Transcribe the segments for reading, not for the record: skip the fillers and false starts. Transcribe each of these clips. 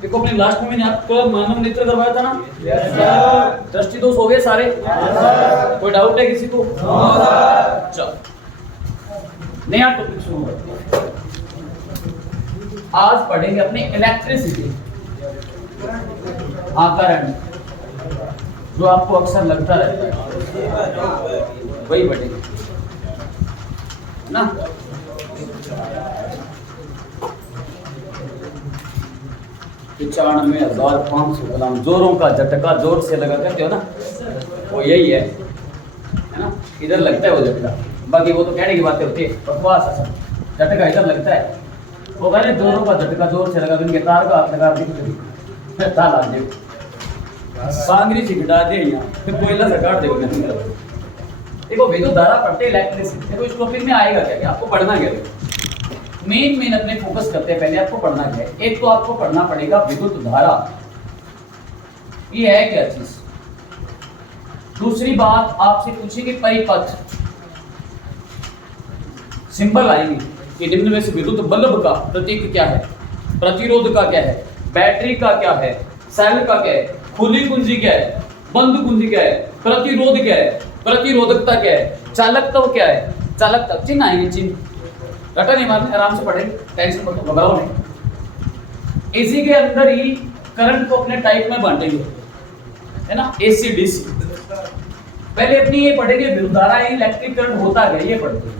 देखो अपने लास्ट में मैंने आपको मानव नेत्र करवाया था ना। दृष्टि दोष हो गए सारे। कोई डाउट है किसी को? चलो नया टॉपिक शुरू करते हैं। आज पढ़ेंगे अपने इलेक्ट्रिसिटी। हाँ करंट जो आपको अक्सर लगता रहता है वही पढ़ेंगे ना। 95,500 कलाम जोरों का झटका जोर से लगा करते हो ना, वो यही है ना। इधर लगता है वो झटका, बाकी वो तो कहने की बातें होती है, बकवास है। झटका इधर लगता है, वो कहने जोरों का झटका जोर से लगा, इनके तार का हाथ लगा दी ताला दे सांगरी छिटा दे यहाँ फिर कोयला से काट देगा। देखो विद्युत धारा पढ़ते इलेक्ट्रिसिटी। देखो इस टॉपिक में आएगा क्या, आपको पढ़ना क्या है। मेन अपने फोकस करते हैं, पहले आपको पढ़ना क्या है। एक तो आपको पढ़ना पड़ेगा विद्युत धारा, ये है क्या चीज। दूसरी बात आपसे पूछेंगे परिपथ, सिंबल आएंगे कि निम्न में से विद्युत बल्ब का प्रतीक क्या है, प्रतिरोध का क्या है, बैटरी का क्या है, सेल का क्या है, खुली कुंजी क्या है, बंद कुंजी क्या है, प्रतिरोध क्या है, प्रतिरोधकता क्या है, चालकत्व क्या है। चालकता चिन्ह आएंगे, चिन्ह रटा नहीं मारने, आराम से पढ़ेंगे, टेंशन मत लो, घबराओ नहीं। एसी के अंदर ही करंट को अपने टाइप में बांटेंगे, है ना, एसी डीसी। पहले अपनी ये पढ़ेंगे विद्युत धारा इलेक्ट्रिक करंट होता क्या, ये पढ़ते हैं।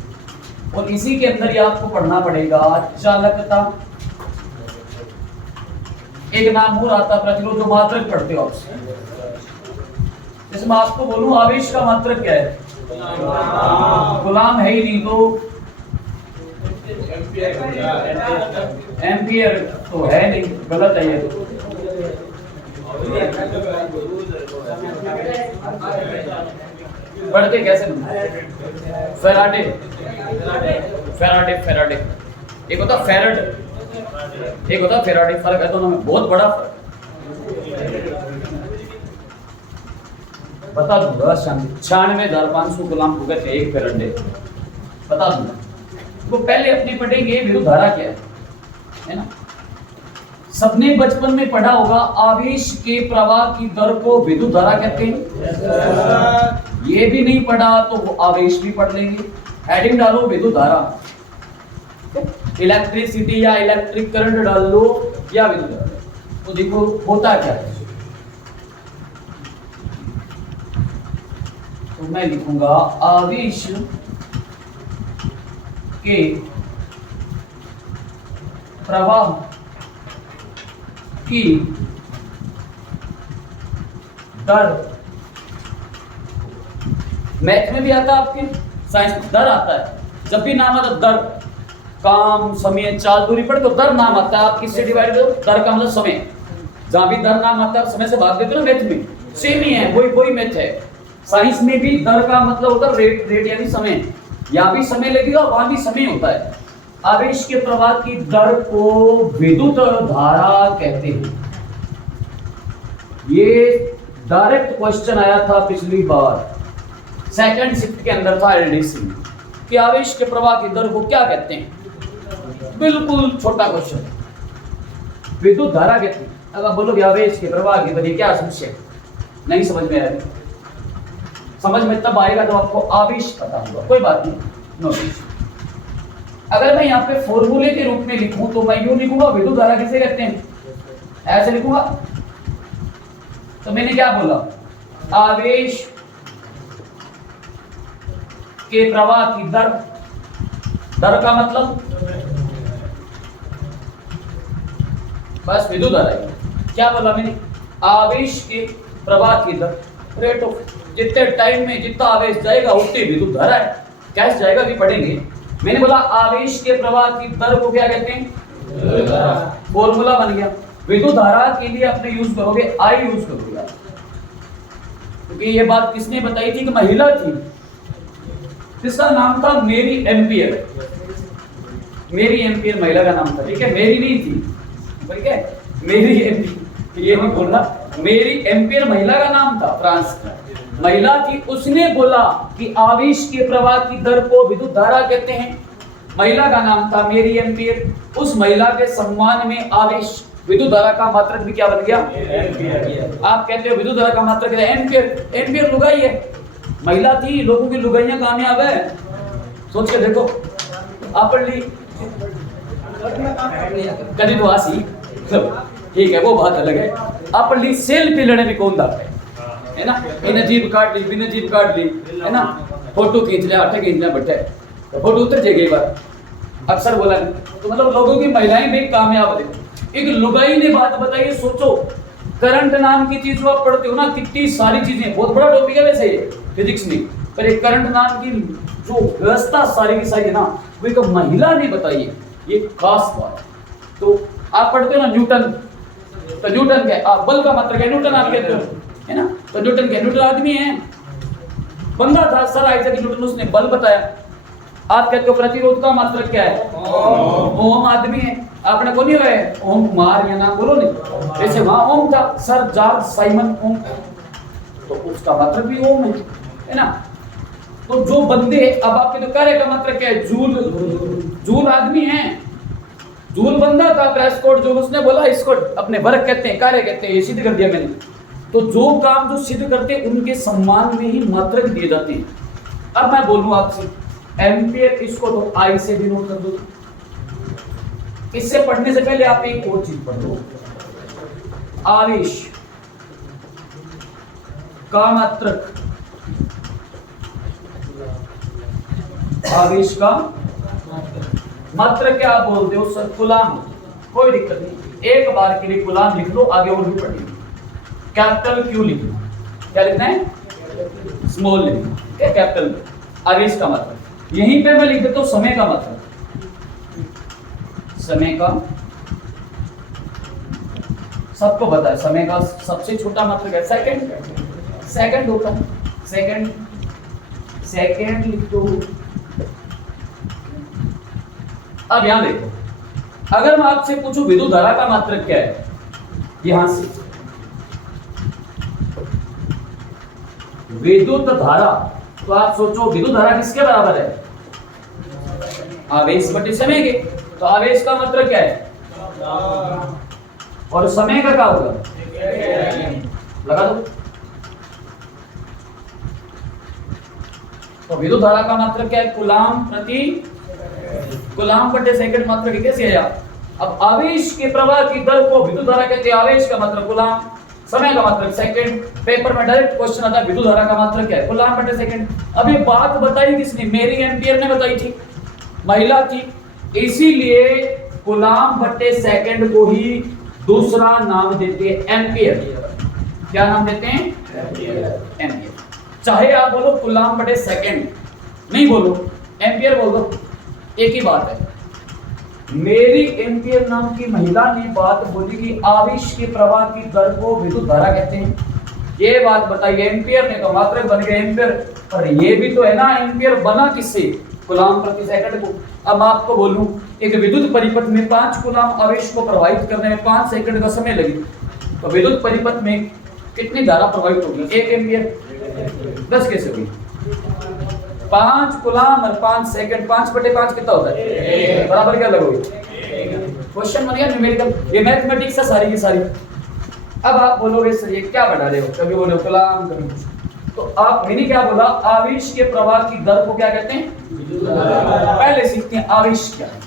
और इसी के अंदर ही आपको पढ़ना पड़ेगा चालकता। एक नाम और आता प्रतिरोध, जो मात्रक पढ़ते हो आपसे। जैसे मैं आपको बोलूं आवेश का मात्रक क्या है, गुलाम है ही नहीं तो एम्पियर तो है नहीं, गलत है ये तो। पढ़ते कैसे फेराडे, फेराडे फेराडे एक होता फेरड, एक होता फेराडे। फर्क है दोनों में, बहुत बड़ा फर्क। बता दूंगा, 96,500 गुलाम हो गए थे एक फेराडे, बता दूंगा। तो पहले अपने पढ़ेंगे विद्युत धारा क्या है ना। सबने बचपन में पढ़ा होगा आवेश के प्रवाह की दर को विद्युत धारा कहते हैं। ये भी नहीं पढ़ा तो वो आवेश भी पढ़ लेंगे। हेडिंग डालो विद्युत धारा, इलेक्ट्रिसिटी या इलेक्ट्रिक करंट डाल लो या विद्युत धारा, तो देखो होता क्या है। तो मैं लिखूंगा आवेश के प्रवाह की दर, मैथ में भी आता है आपके, साइंस में दर आता है। जब भी नाम आता दर, काम समय चाल दूरी पर, तो दर नाम आता है। आप किससे डिवाइड करो, दर का मतलब समय। जहां भी दर नाम आता है समय से भाग देते हो ना, मैथ में सेम ही है, वही मैथ है। साइंस में भी दर का मतलब होता है रेट, रेट यानी समय। यहाँ भी समय लगेगा, वहां भी समय होता है। आवेश के प्रवाह की दर को विद्युत धारा कहते हैं। ये डायरेक्ट क्वेश्चन आया था पिछली बार, सेकंड शिफ्ट के अंदर था एलडीसी, कि आवेश के प्रवाह की दर को क्या कहते हैं। बिल्कुल छोटा क्वेश्चन, विद्युत धारा कहते हैं। अगर बोलोगे आवेश के प्रवाह की दर, क्या समस्या नहीं समझ में आएगी। समझ में तब आएगा जब आपको आवेश पता होगा। कोई बात नहीं, नोटिस। अगर मैं यहाँ पे फॉर्मूले के रूप में लिखूं तो मैं यूं लिखूंगा, विद्युत धारा किसे कहते हैं, ऐसे लिखूंगा। तो मैंने क्या बोला, आवेश के प्रवाह की दर, दर का मतलब बस विद्युत धारा है। क्या बोला मैंने, आवेश के प्रवाह की दर, रेट ऑफ, जितने टाइम में जितना आवेश जाएगा उतनी विद्युत धारा है। कैसे जाएगा भी पढ़ेंगे। मैंने बोला आवेश के प्रवाह की दर को क्या कहते हैं, फॉर्मूला बन गया। विद्युत धारा के लिए अपने यूज करोगे आई यूज करोगे, क्योंकि ये बात किसने बताई थी, कि महिला थी, जिसका नाम था मेरी एम्पियर। मेरी एम्पियर महिला का नाम था, ठीक है, मेरी नहीं थी, ठीक है, मेरी एम्पियर, ये नहीं बोलना, मेरी एम्पियर महिला का नाम था, फ्रांस का महिला थी। उसने बोला कि आवेश के प्रवाह की दर को विद्युत धारा कहते हैं। महिला का नाम था मेरी एम्पियर, उस महिला के सम्मान में आवेश, विद्युत धारा का मात्रक भी क्या बन गया? एम्पियर। आप कहते हो विद्युत धारा का मात्रक है एम्पियर, एम्पियर लुगाई है, महिला थी, लोगों की लुगाइयां कामयाब है। सोच के देखो, आप पढ़ ली कभी तो आसी, ठीक है वो बात अलग है। आप पढ़ ली सेल्फी लेने में कौन दाता है ना, इन जीप काट ली, बिन जीप काट ली, है ना, फोटो खींच लिया, आटे खींच लिया, बट्टे तो फोटो उतर जाएगी एक बार, अक्सर बोला तो मतलब लोगों की महिलाएं भी कामयाब है। एक लुगाई ने बात बताई, सोचो करंट नाम की चीज जो आप पढ़ते हो ना, कितनी सारी चीजें, बहुत बड़ा टॉपिक है वैसे फिजिक्स में, पर एक करंट नाम की जो व्यवस्था सारी की सारी है ना, वो एक महिला ने बताई है, ये खास बात। तो आप पढ़ते हो ना न्यूटन, तो न्यूटन क्या, आप बल का मात्रक है न्यूटन, आप कहते हो है ना, तो न्यूटन क्या, न्यूटन आदमी है, बंदा था सर आइजैक न्यूटन, उसने बल बताया। आप कहते हो प्रतिरोध का मात्रक क्या है, ओम आदमी है, आपने को नहीं रहे ओम कुमार या नाम बोलो नहीं, जैसे वहां ओम था सर जॉर्ज साइमन ओम, तो उसका मात्रक भी ओम है ना। तो जो बंदे, अब आपके तो कार्य का मात्रक क्या है, जूल, जूल आदमी है, जूल बंदा था, प्रेस्कोट जो उसने बोला इसको अपने वर्क कहते हैं, कार्य कहते हैं, ये सिद्ध कर दिया मैंने। तो जो काम जो सिद्ध करते हैं उनके सम्मान में ही मात्रक दिए जाते हैं। अब मैं बोलूं आपसे एम्पियर, इसको तो आई से भी नोट कर दो। इससे पढ़ने से पहले आप एक और चीज पढ़ लो, आवेश का मात्रक, आवेश का मात्रक क्या आप बोलते हो सर, कूलाम, कोई दिक्कत नहीं, एक बार के लिए कूलाम लिख लो, आगे और भी पढ़ेंगे। कैपिटल क्यू लिखना, क्या लिखना है, स्मॉल लिखना, क्या कैपिटल, आवेश का मात्रक। यहीं पे मैं लिख देता हूं समय का मात्रक, समय का, सबको पता है समय का सबसे छोटा मात्रक है सेकंड, सेकंड होता है, सेकंड, सेकंड लिख दो। अब यहां देखो, अगर मैं आपसे पूछूं विद्युत धारा का मात्रक क्या है, यहां से विद्युत धारा, तो आप सोचो विद्युत धारा किसके बराबर है, आवेश बटे समय के, तो आवेश का मात्रक क्या है, और समय का क्या होगा, लगा दो। तो विद्युत धारा का मात्रक क्या है, कूलाम प्रति, कूलाम बटे सेकंड मात्रक कैसे आया। अब आवेश के प्रवाह की दर को विद्युत धारा कहते हैं, आवेश का मात्रक कूलाम, समय का मात्रक सेकंड। पेपर में डायरेक्ट क्वेश्चन आता है विद्युत धारा का मात्रक क्या है, कूलाम बटे सेकंड। अब ये बात बताई किसने, मेरी एम्पियर ने बताई थी, महिला थी, इसीलिए कूलाम बटे सेकंड को ही दूसरा नाम देते हैं एम्पियर। क्या नाम देते हैं, एम्पियर। चाहे आप बोलो कूलाम बटे सेकंड, नहीं बोलो एम्पियर बोल दो, एक ही बात है। मेरी एम्पियर नाम की महिला ने बात बोली कि आवेश के प्रवाह की दर को विद्युत धारा कहते हैं, ये बात बताई एम्पियर ने, तो मात्रक बन गया एम्पियर। पर ये भी तो है ना, एम्पियर बना किससे, कूलाम प्रति सेकंड को। अब मैं आपको बोलूं एक विद्युत परिपथ में 5 कूलाम आवेश को प्रवाहित करने में 5 सेकंड का समय लगे, तो विद्युत परिपथ में कितनी धारा प्रवाहित होगी, 1 एम्पियर। 10 कैसे होगी, 5 कूलाम और 5 सेकंड, 5 बटे 5 कितना होता है, बराबर क्या लगोगे, क्वेश्चन बन गया न्यूमेरिकल, ये मैथमेटिक्स है सारी की सारी। अब आप बोलोगे सर ये क्या बढ़ा रहे हो, कभी बोलो कूलाम कभी कुछ, तो आप मैंने क्या बोला, आवेश के प्रवाह की दर को क्या कहते हैं, पहले सीखते हैं आवेश क्या है,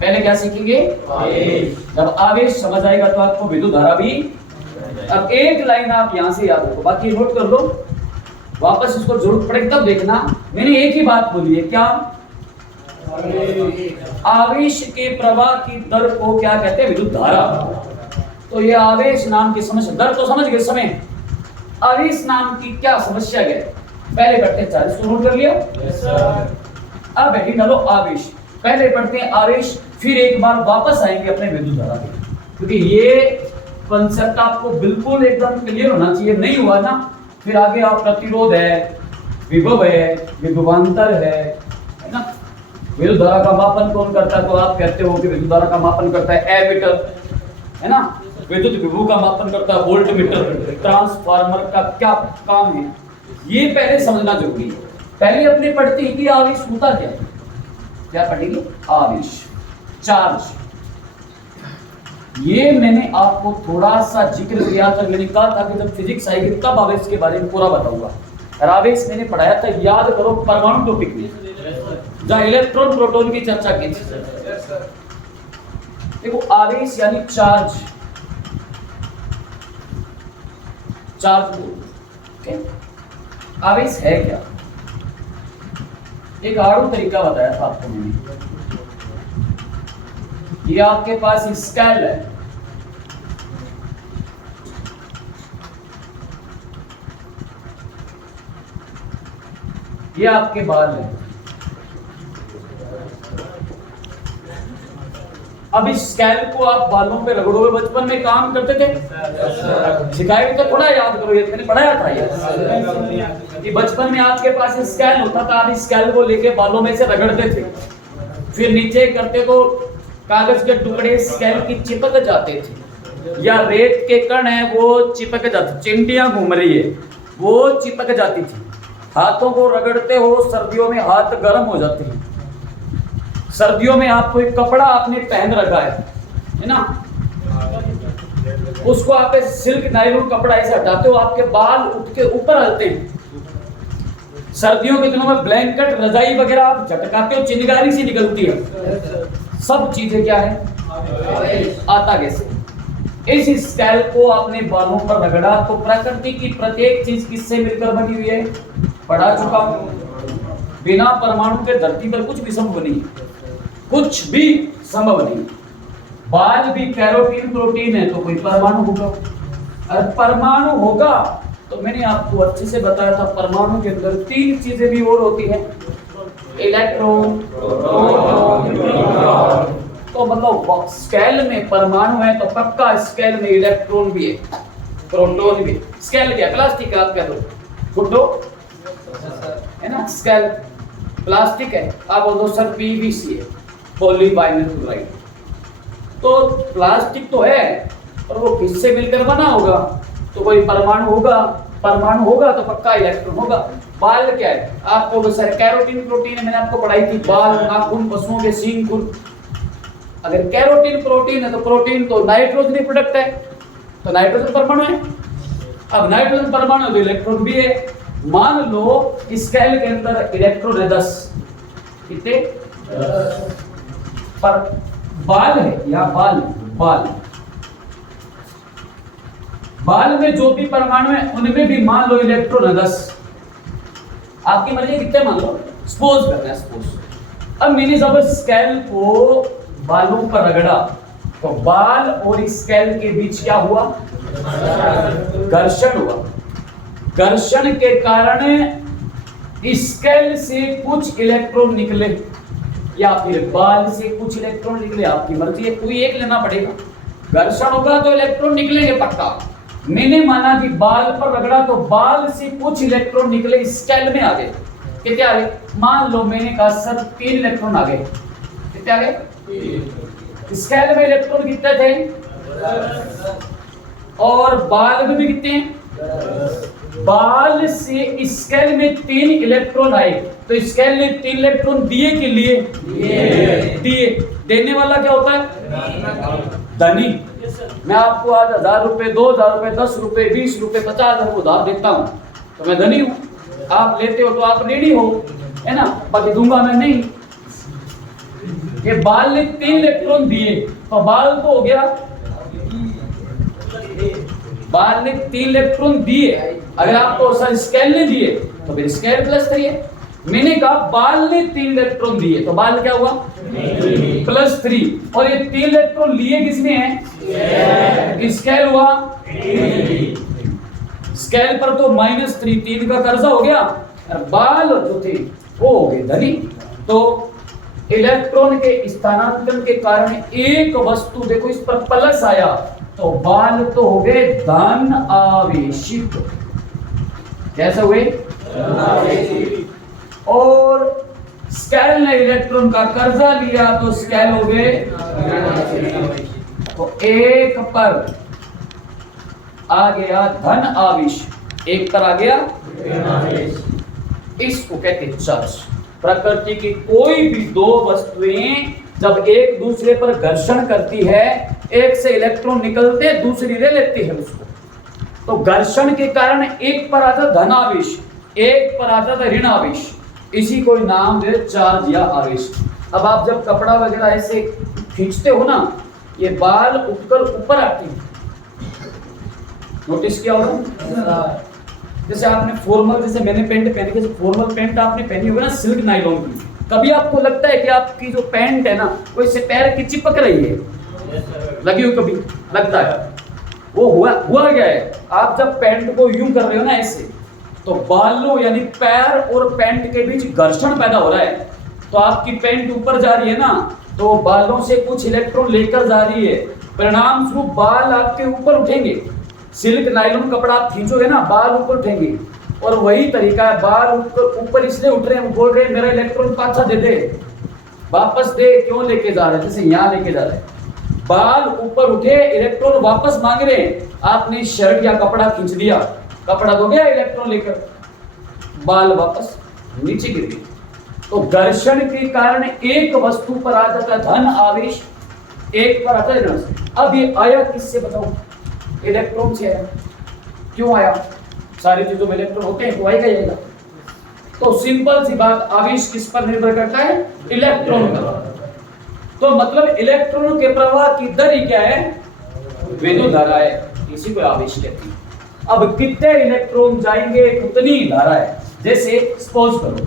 पहले क्या सीखेंगे, जब आवेश समझ आएगा तो आपको विद्युत धारा भी। अब एक लाइन आप यहां से याद रखो, बाकी नोट कर लो, वापस इसको जरूरत पड़े तब देखना। मैंने एक ही बात बोली है, क्या, आवेश के प्रवाह की दर को क्या कहते हैं, विद्युत धारा। तो ये आवेश नाम की समस्या, दर तो समझ गए समय, आवेश नाम की क्या समस्या है, पहले पढ़ते हैं, इसको नोट कर लिया। अब बैठी डालो आवेश, पहले पढ़ते हैं आवेश, फिर एक बार वापस आएंगे अपने विद्युत धारा पे, क्योंकि ये कंसेप्ट आपको बिल्कुल एकदम क्लियर होना चाहिए, नहीं हुआ ना फिर आगे आप प्रतिरोध है, विभव है, विभवांतर है ना। विद्युत धारा का मापन कौन करता है, तो आप कहते हो कि विद्युत धारा का मापन करता है एमीटर, है ना। विद्युत विभव का मापन करता है वोल्ट मीटर। ट्रांसफार्मर का क्या काम है, ये पहले समझना जरूरी है। पहले अपने पढ़ते ही कि आवेश होता क्या है, क्या पढ़ेंगे? आवेश, चार्ज। ये मैंने आपको थोड़ा सा जिक्र किया था, मैंने कहा था कि जब फिजिक्स आएगी तब आवेश के बारे में पूरा बताऊंगा। और आवेश मैंने पढ़ाया था, याद करो, परमाणु टॉपिक में, जहां इलेक्ट्रॉन प्रोटॉन की चर्चा की थी। देखो, आवेश यानी चार्ज, चार्ज। ओके, आवेश है क्या? एक आड़ू तरीका बताया था आपको मैंने। ये आपके पास स्केल है, ये आपके बाल है। अब इस स्केल को आप बालों पे रगड़ोगे। बचपन में काम करते थे, सिखाया तो थोड़ा याद करो, ये मैंने पढ़ाया था ये कि बचपन में आपके पास स्केल होता था, आप इस स्केल को लेके बालों में से रगड़ते थे, फिर नीचे करते तो कागज के टुकड़े स्केल की चिपक जाते थे, या रेत के कण है वो चिपक जाते, चिंटियां घूम रही है वो चिपक जाती थी। हाथों को रगड़ते हो, सर्दियों में हाथ गर्म हो जाते हैं। सर्दियों में आप कोई कपड़ा आपने पहन रखा है ना, उसको आप सिल्क नायलॉन कपड़ा ऐसे हटाते हो, आपके बाल उठ के ऊपर हलते हैं। सर्दियों के दिनों में ब्लैंकेट रजाई वगैरह आप झटकाते हो, चिंगारी सी निकलती है। सब चीजें क्या है? आता कैसे? इस स्केल को आपने बालों पर रगड़ा तो प्रकृति की प्रत्येक चीज किससे मिलकर बनी हुई है? पढ़ा चुका हूं। बिना परमाणु के धरती पर कुछ भी संभव नहीं, कुछ भी संभव नहीं। बाल भी कैरोटीन प्रोटीन है, तो कोई परमाणु होगा। अगर परमाणु होगा तो मैंने आपको अच्छे से बताया था, परमाणु के अंदर 3 चीजें भी और होती हैं, इलेक्ट्रॉन, प्रोटॉन, न्यूट्रॉन। तो मतलब स्केल में परमाणु है तो पक्का स्केल में इलेक्ट्रॉन भी है, प्रोटॉन भी। स्केल क्या? प्लास्टिक आप कह दो, गुड्डो है ना, स्केल प्लास्टिक है। आप बोल दो सर पीवीसी है, पॉलीविनाइल क्लोराइड। तो प्लास्टिक तो है, पर वो किससे मिलकर बना होगा? तो कोई परमाणु होगा, परमाणु होगा तो पक्का इलेक्ट्रॉन होगा। बाल क्या है? आपको सर कैरोटीन प्रोटीन है, मैंने आपको पढ़ाई थी, बाल, नाखून, पशुओं के सींग, खुर। अगर कैरोटीन प्रोटीन है तो प्रोटीन तो नाइट्रोजन प्रोडक्ट है, तो नाइट्रोजन परमाणु है। अब नाइट्रोजन परमाणु तो इलेक्ट्रॉन भी है। मान लो स्केल के अंदर इलेक्ट्रॉन है 10, कितने? पर बाल है या बाल, बाल, बाल में जो भी परमाणु है उनमें भी मान लो इलेक्ट्रॉन है 10। आपकी मर्जी कितने मान लो, सपोज करना है, सपोज। अब मैंने जब स्केल को बालों पर रगड़ा तो बाल और स्केल के बीच क्या हुआ? घर्षण हुआ। घर्षण के कारण स्केल से कुछ इलेक्ट्रॉन निकले या फिर बाल से कुछ इलेक्ट्रॉन निकले, आपकी मर्जी है, कोई एक लेना पड़ेगा। घर्षण होगा तो इलेक्ट्रॉन निकलेंगे पक्का। मैंने माना कि बाल पर रगड़ा तो बाल से कुछ इलेक्ट्रॉन निकले, स्केल में आ गए। कितने आ गए? मान लो मैंने कहा सर 3 इलेक्ट्रॉन आ गए। कितने आ गए? स्केल में इलेक्ट्रॉन कितने थे? और बाल में भी कितने हैं? बाल से स्केल में 3 इलेक्ट्रॉन आए, तो स्केल ने 3 इलेक्ट्रॉन दिए के लिए दिए। देने वाला क्या होता है? धनी। मैं आपको आज 1000 रुपए, 2000 रुपए, 10 रुपए, 20 रुपए, 50,000 उधार देता हूं तो मैं धनी हूं। आप लेते हो तो आप रेडी हो, है ना, बाकी दूंगा मैं नहीं। ये बाल ने 3 इलेक्ट्रॉन दिए तो बाल तो हो गया, बाल ने 3 इलेक्ट्रॉन दिए। अगर आपको सर स्केल ने दिए तो फिर स्केल +3 है। मैंने कहा बाल ने 3 इलेक्ट्रॉन दिए तो बाल क्या हुआ? +3। और ये 3 इलेक्ट्रॉन लिए किसने हैं? स्केल हुआ। स्केल पर तो -3, 3 का कर्जा हो गया। और बाल जो थे वो हो गए धनी। तो इलेक्ट्रॉन के स्थानांतरण के कारण एक वस्तु, देखो इस पर प्लस आया तो बाल तो हो गए धन आवेशित। कैसे हुए? और स्केल ने इलेक्ट्रॉन का कर्जा लिया तो स्केल हो गए। तो एक पर आ गया धन आवेश, एक पर आ गया, इसको कहते हैं चार्ज। प्रकृति की कोई भी दो वस्तुएं जब एक दूसरे पर घर्षण करती है, एक से इलेक्ट्रॉन निकलते दूसरी ले लेती है उसको, तो घर्षण के कारण एक पर आता धन आवेश, एक पर आता था ऋण आवेश, इसी को नाम दे चार्ज या आवेश। अब आप जब कपड़ा वगैरह ऐसे खींचते हो ना, ये बाल उठकर ऊपर आती है, नोटिस किया होगा। जैसे आपने फॉर्मल, जैसे मैंने पैंट पहनी, जैसे फॉर्मल पैंट आपने पहनी होगी ना सिल्क नायलॉन की, कभी आपको लगता है कि आपकी जो पैंट है ना वो इससे पैर की चिपक रही है? लगी हो कभी? लगता है। वो हुआ क्या है, आप जब पैंट को यूं कर रहे हो ना ऐसे, तो बालों यानी पैर और पैंट के बीच घर्षण पैदा हो रहा है, तो आपकी पैंट ऊपर जा रही है ना, तो बालों से कुछ इलेक्ट्रॉन लेकर जा रही है, परिणाम स्वरूप बाल आपके ऊपर उठेंगे। सिल्क नायलॉन कपड़ा आप खींचोगे ना, बाल ऊपर उठेंगे। और वही तरीका है, बाल ऊपर इसलिए उठ रहे हैं, बोल रहे हैं मेरा इलेक्ट्रॉन पाछा दे दे, वापस दे, क्यों लेके जा रहे हैं, जैसे यहाँ लेके जा रहे हैं, बाल ऊपर उठे, इलेक्ट्रॉन वापस मांग रहे हैं, आपने शर्ट या कपड़ा खींच दिया, कपड़ा तो गया इलेक्ट्रॉन लेकर, बाल वापस नीचे गिर गए। तो घर्षण के कारण एक वस्तु पर आ जाता धन आवेश, एक पर आता है ऋण। अब ये आया किससे बताओ? इलेक्ट्रॉन से आया। क्यों आया? सारी चीजों में इलेक्ट्रॉन होते हैं तो आएगा ही आएगा। तो सिंपल सी बात, आवेश किस पर निर्भर करता है? इलेक्ट्रॉन पर। तो मतलब इलेक्ट्रॉनों के प्रवाह की दर ही क्या है? विद्युत धारा है, इसी को आवेश कहते हैं। अब कितने इलेक्ट्रॉन जाएंगे उतनी धारा है। जैसे सपोज करो,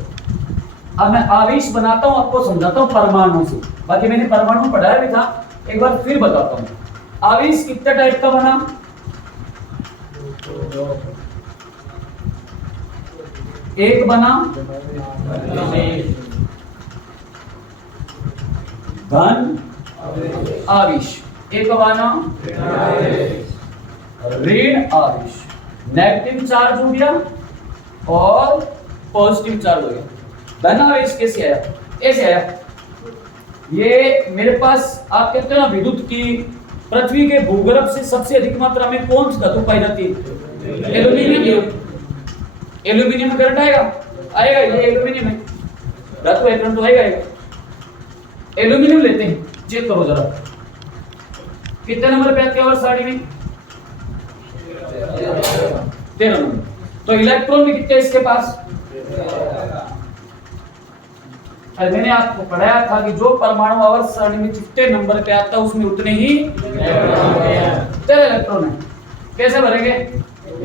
अब मैं आवेश बनाता हूं, आपको समझाता हूं परमाणु से, बाकी मैंने परमाणु पढ़ाया भी था, एक बार फिर बताता हूं। आवेश कितने टाइप का बना? एक बना धन आवेश, एक बना ऋण आवेश, नेगेटिव चार्ज हो गया और पॉजिटिव चार्ज हो गया। धन आवेश कैसे आया? ऐसे आया, ये मेरे पास आप कहते हो ना विद्युत की पृथ्वी के भूगर्भ से सबसे अधिक मात्रा में कौन सी धातु पाई जाती है? एल्यूमिनियम। एल्यूमिनियम में करंट आएगा? आएगा, ये एल्यूमिनियम है, धातु है, करंट तो आएगा। एल्यूमिनियम लेते हैं, चेक करो जरा कितने नंबर पे आते हैं और साड़ी में? 13 नंबर। तो इलेक्ट्रॉन में कितने इसके पास? मैंने आपको पढ़ाया था कि जो परमाणु आवर्त सारणी में जितने नंबर पे आता है उसमें उतने ही 13 इलेक्ट्रॉन है। कैसे भरेंगे?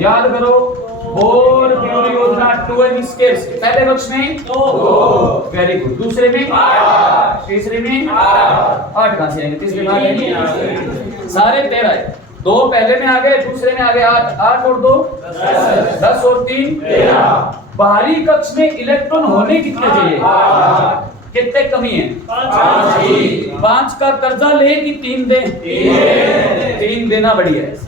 याद करो, बोर ब्यूरी योजना 2n स्केयर्स, पहले कक्ष में 2, वेरी गुड, दूसरे में 8, तीसरे में 8 कहां से आएंगे? तीसरे में 8 आएंगे, सारे 13 है। 2 पहले में आ गए, दूसरे में आ गए 8, 8 और 2 10 और 3 13। बाहरी कक्ष में इलेक्ट्रॉन होने कितने चाहिए? कितने कमी है? 5 का कर्जा ले कि 3 दे? 3 देना बढ़िया है।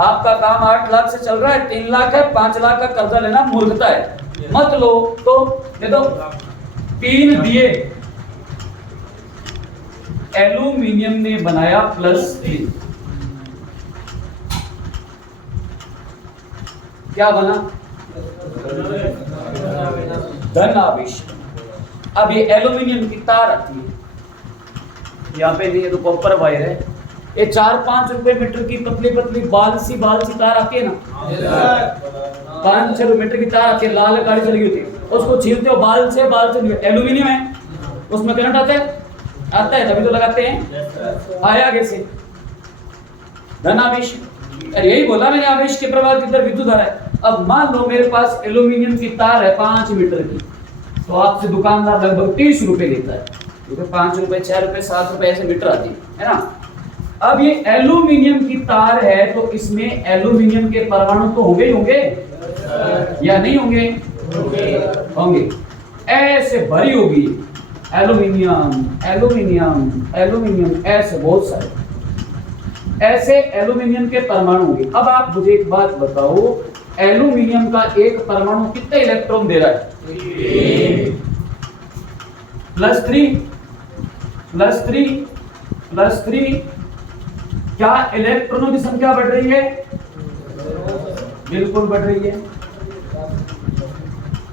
आपका काम 8 लाख से चल रहा है, 3 लाख है, 5 लाख का कर्जा लेना मूर्खता है, मत लो। तो दे दो, 3 दिए, एल्यूमिनियम ने बनाया +3, क्या बना? धन आवेश। अब ये एल्यूमिनियम की तार आती है, यहाँ पे ये तो कॉपर वायर है, ये 4-5 रुपए मीटर की पतली पतली बाल सी तार आती है ना, 5-6 मीटर की तार आती है, लाल गाड़ी चली होती है, उसको छीलते हो बाल से एल्यूमिनियम है, उसमें करंट आता है, तभी तो लगाते हैं। आया कैसे? धन आवेश। अरे यही बोला मैंने, आवेश के प्रवाह की दर विद्युत धारा है। अब मान लो मेरे पास एल्यूमिनियम की तार है 5 मीटर की, तो आपसे दुकानदार लगभग 30 रुपए लेता है, क्योंकि 5 रुपए 6 रुपए 7 रुपए ऐसे मीटर आती है ना। अब ये एल्यूमिनियम की तार है, तो इसमें एल्यूमिनियम के परमाणु तो होंगे ही होंगे या नहीं होंगे? होंगे। ऐसे भरी होगी एल्यूमिनियम एल्यूमिनियम एल्यूमिनियम, ऐसे बहुत सारे ऐसे एल्यूमिनियम के परमाणु होंगे। अब आप मुझे एक बात बताओ, एल्यूमिनियम का एक परमाणु कितने इलेक्ट्रॉन दे रहा है? +3 क्या इलेक्ट्रॉनों की संख्या बढ़ रही है? बिल्कुल बढ़ रही है।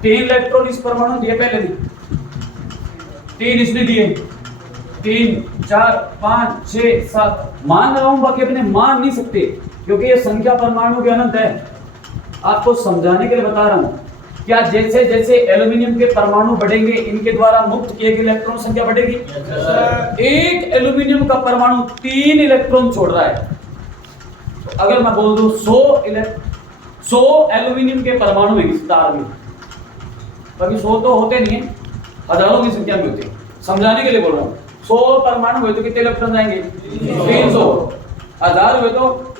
3 इलेक्ट्रॉन इस परमाणु दिए पहले भी, 3 इसने दिए, 3 4 5 6 7 मान रहा हूं, बाकी अपने मान नहीं सकते क्योंकि ये संख्या परमाणु के अनंत है। आपको समझाने के लिए बता रहा हूं। क्या जैसे जैसे एल्यूमिनियम के परमाणु बढ़ेंगे, इनके द्वारा मुक्त किए गए इलेक्ट्रॉन संख्या बढ़ेगी। एक एल्यूमिनियम का परमाणु 3 इलेक्ट्रॉन छोड़ रहा है। तो अगर मैं बोल दूं 100 एल्यूमिनियम के परमाणु है इस तार में, कभी 100 तो होते नहीं है, हजारों की संख्या में होते हैं। समझाने के लिए बोल रहा हूं। 100 परमाणु हुए तो कितने इलेक्ट्रॉन जाएंगे? 300। 1000 हुए तो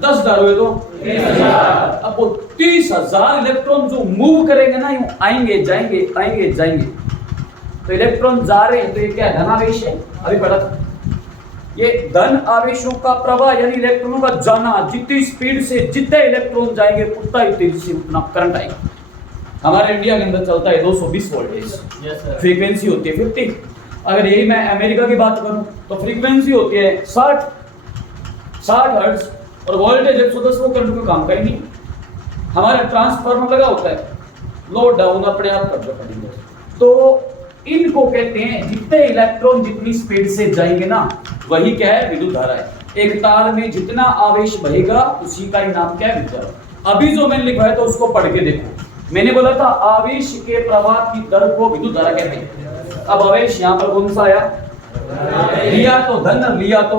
10,000 हुए तो 30,000। अब वो 30,000 इलेक्ट्रॉन जो मूव करेंगे ना, यूं आएंगे जाएंगे आएंगे जाएंगे, तो इलेक्ट्रॉन जा रहे हैं, तो ये क्या धनावेश है? अभी पढ़ा था। ये धन आवेशों का प्रवाह यानी इलेक्ट्रॉनों का जाना, जितनी स्पीड से जितने इलेक्ट्रॉन जाएंगे उतना ही तेजी से उतना करंट आएगा। हमारे इंडिया के अंदर चलता है 220 वोल्टेज, फ्रीक्वेंसी होती है 50। अगर यही मैं अमेरिका की बात करूं तो फ्रीक्वेंसी होती है 60 हर्ट्ज और वोल्टेज 110। वो करंट का काम का ही नहीं। हमारे ट्रांसफार्मर लगा होता है, लो डाउन अपने आप कर दो। तो इनको कहते हैं जितने इलेक्ट्रॉन जितनी स्पीड से जाएंगे ना, वही क्या है? विद्युत धारा है। एक तार में जितना आवेश बहेगा उसी का ही नाम क्या है? विद्युत धारा। अभी जो मैंने लिखा है तो उसको पढ़ के देखो। मैंने बोला था आवेश के प्रवाह की दर को विद्युत धारा कहते हैं। अब आवेश यहाँ पर कौन सा आया? लिया तो धन, लिया तो।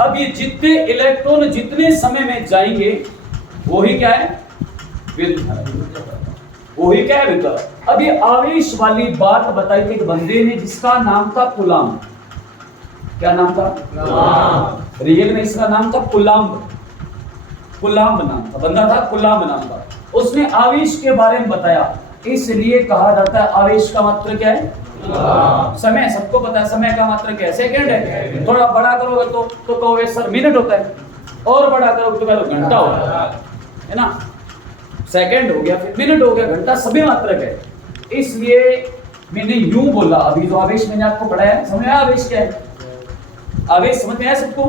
अब ये जितने इलेक्ट्रॉन जितने समय में जाएंगे वही क्या है? विद्युत धारा। वही क्या है? विद्युत धारा। अब ये आवेश वाली बात बताई थी एक बंदे ने जिसका नाम था कुलाम। क्या नाम था? रियल में इसका नाम था कुलाम्ब। कुलाम्ब नाम था, बंदा था कुलाम्ब नाम था। उसने आवेश के बारे में बताया, इसलिए कहा जाता है आवेश का मात्रा क्या है? समय। सबको पता है समय का मात्रा क्या है? सेकंड है। थोड़ा बड़ा करोगे तो कहोगे सर मिनट होता है, और बड़ा करोगे तो कहोगे घंटा होता है ना। सेकंड हो गया, फिर मिनट हो गया, घंटा, सभी मात्रक है। इसलिए मैंने यूं बोला। अभी जो आवेश मैंने आपको पढ़ाया, समझ में आया आवेश क्या है? आवेश समझ में आया सबको?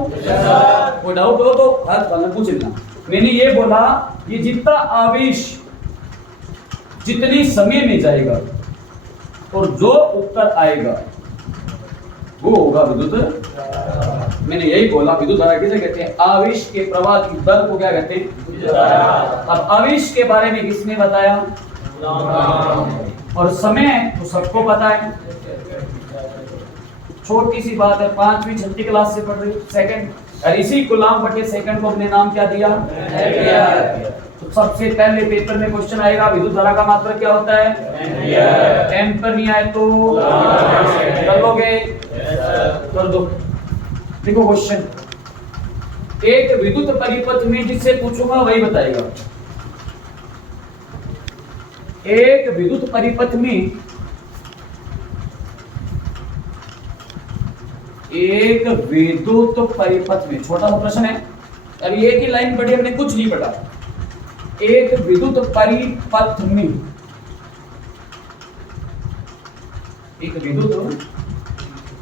कोई डाउट हो तो हाथ वाला पूछ लेना। मैंने ये बोला, ये जितना आवेश जितने समय में जाएगा और जो उत्तर आएगा वो होगा विद्युत। मैंने यही बोला विद्युत धारा किसे कहते हैं? आवेश के प्रवाह की दर को क्या कहते हैं? अब आवेश के बारे में किसने बताया? और समय तो सबको पता है। छोटी सी बात है, 5वीं 6वीं क्लास से पढ़ रही सेकंड, और इसी गुलाम बटे सेकंड को अपने नाम क्या दिया? एम्पियर। तो सबसे पहले पेपर में क्वेश्चन आएगा विद्युत धारा का मात्रक क्या होता है? एम्पियर। एम्पियर नहीं आए तो कर लोगे? कर दो। देखो क्वेश्चन, एक विद्युत परिपथ में जिससे पूछूंगा वही बताएगा। एक विद्युत परिपथ में एक विद्युत परिपथ में, छोटा सा प्रश्न है, अरे एक ही लाइन पढ़ी हमने, कुछ नहीं पढ़ा। एक विद्युत परिपथ में, एक विद्युत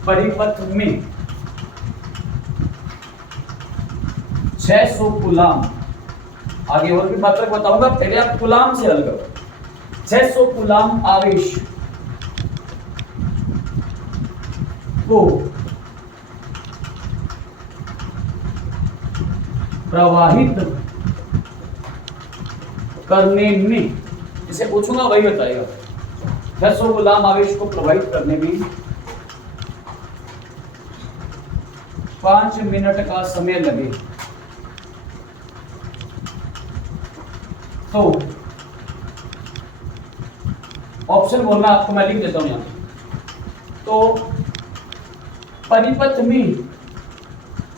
परिपथ में 600 कूलाम, आगे और भी मात्रक बताऊंगा, पहले आप कूलाम से हल करो। 600 कूलाम आवेश को प्रवाहित करने में, जिसे पूछूंगा वही बताएगा। 600 गुलाम आवेश को प्रवाहित करने में 5 मिनट का समय लगे तो ऑप्शन बोलना आपको, मैं लिख देता हूं यहां। तो परिपथ में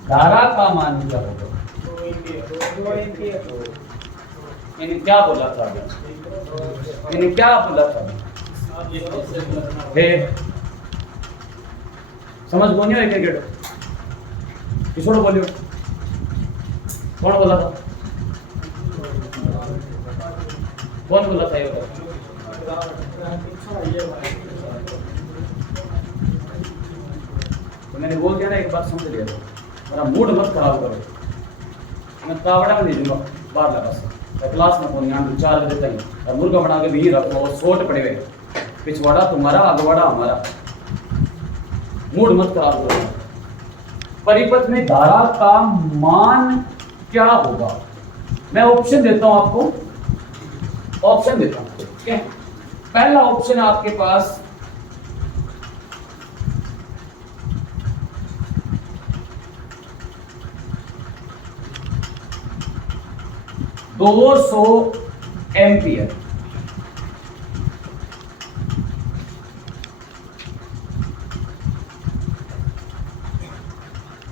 धारा का मान क्या होगा? मैंने क्या बोला था? मैंने क्या बोला था? समझ बोनियो एक क्रिकेट किसोड़ बोलियो? कौन बोला था? कौन बोला था ये? तो मैंने बोल दिया ना, एक बात समझ लिया, मेरा मूड मत खराब करो। मैं तावड़ा में नहीं दूंगा बाहर लगा से क्लास में फोन यहाँ 4 बजे तक, और मुर्गा बना के भी रखो और सोट पड़े हुए पिछवाड़ा तुम्हारा, अगवाड़ा हमारा। मूड मत खराब करो। परिपथ में धारा का मान क्या होगा? मैं ऑप्शन देता हूं आपको, ऑप्शन देता हूं। ठीक है, पहला ऑप्शन है आपके पास 200 एम्पियर।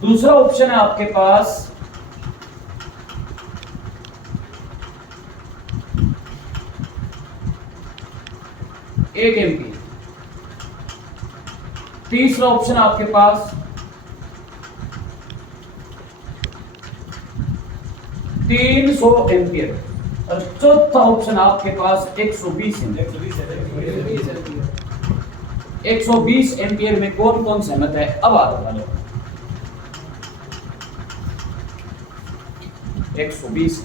दूसरा ऑप्शन है आपके पास 1 एम्पियर। तीसरा ऑप्शन आपके पास 300 एम्पियर और चौथा ऑप्शन आपके पास 120 एम्पियर। 120 एम्पियर में कौन कौन सहमत है? अब आ रहा है 120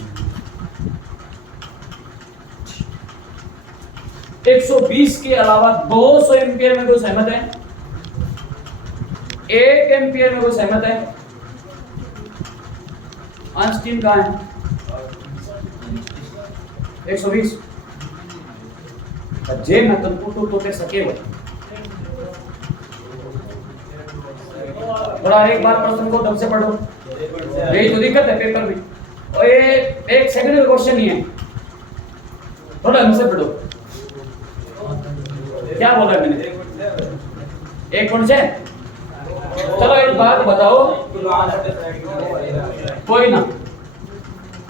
के अलावा 200 एम्पियर में कोई सहमत है? 1 एम्पियर में कोई सहमत है? अंश टीम कहां है? 120 जे मैं तुमको तो सके वो बड़ा। एक बार प्रश्न को ढंग से पढ़ो, यही तो दिक्कत है पेपर में। और ये एक सेकंड का क्वेश्चन नहीं है, थोड़ा ढंग से पढ़ो। क्या बोला मैंने? 1 पॉइंट से। चलो एक बात बताओ, कोई ना,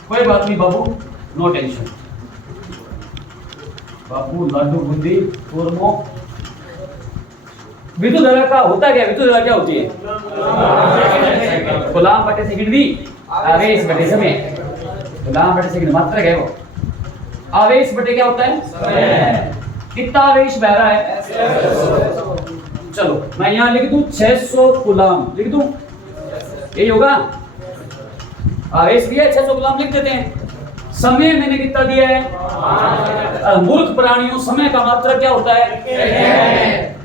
कोई बात नहीं बाबू, नो टेंशन बाबू। लड्डू बूंदी चूरमो। विद्युत धारा का होता क्या? विद्युत धारा क्या होती है? कूलाम बटे सेकंड भी आवेश बटे समय। कूलाम बटे सेकंड मात्रक है वो। आवेश बटे क्या होता है? समय। कितना आवेश बह रहा है? चलो मैं यहां लिख दूं 600 कूलाम, लिख दूं, यही होगा। आवेश भी है 600 कूलाम, लिख देते हैं। समय मैंने कितना दिया है? मूर्ख प्राणियों समय का मात्रक क्या होता है?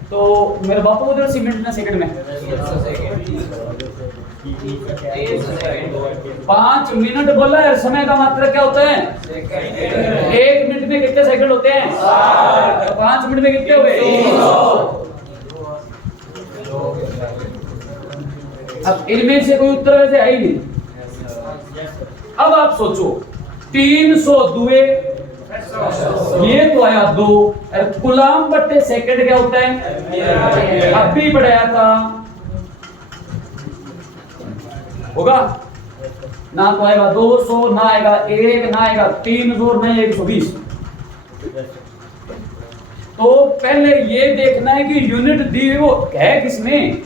तो मेरे बापू उधर से मिनट ना सेकंड में 5 मिनट बोला है। समय का मात्रक क्या होता है? 1 मिनट में कितने सेकंड होते हैं? 5 मिनट में कितने हुए? अब इनमें से कोई उत्तर वैसे है ही नहीं। अब आप सोचो 300 दुए, ये तो आया 2। कूलाम बट्टे सेकंड क्या होता है? अब भी बढ़ाया था, होगा ना? तो आएगा 200, ना आएगा 1, ना आएगा 300, ना 120। तो पहले ये देखना है कि यूनिट दी वो है किसमें।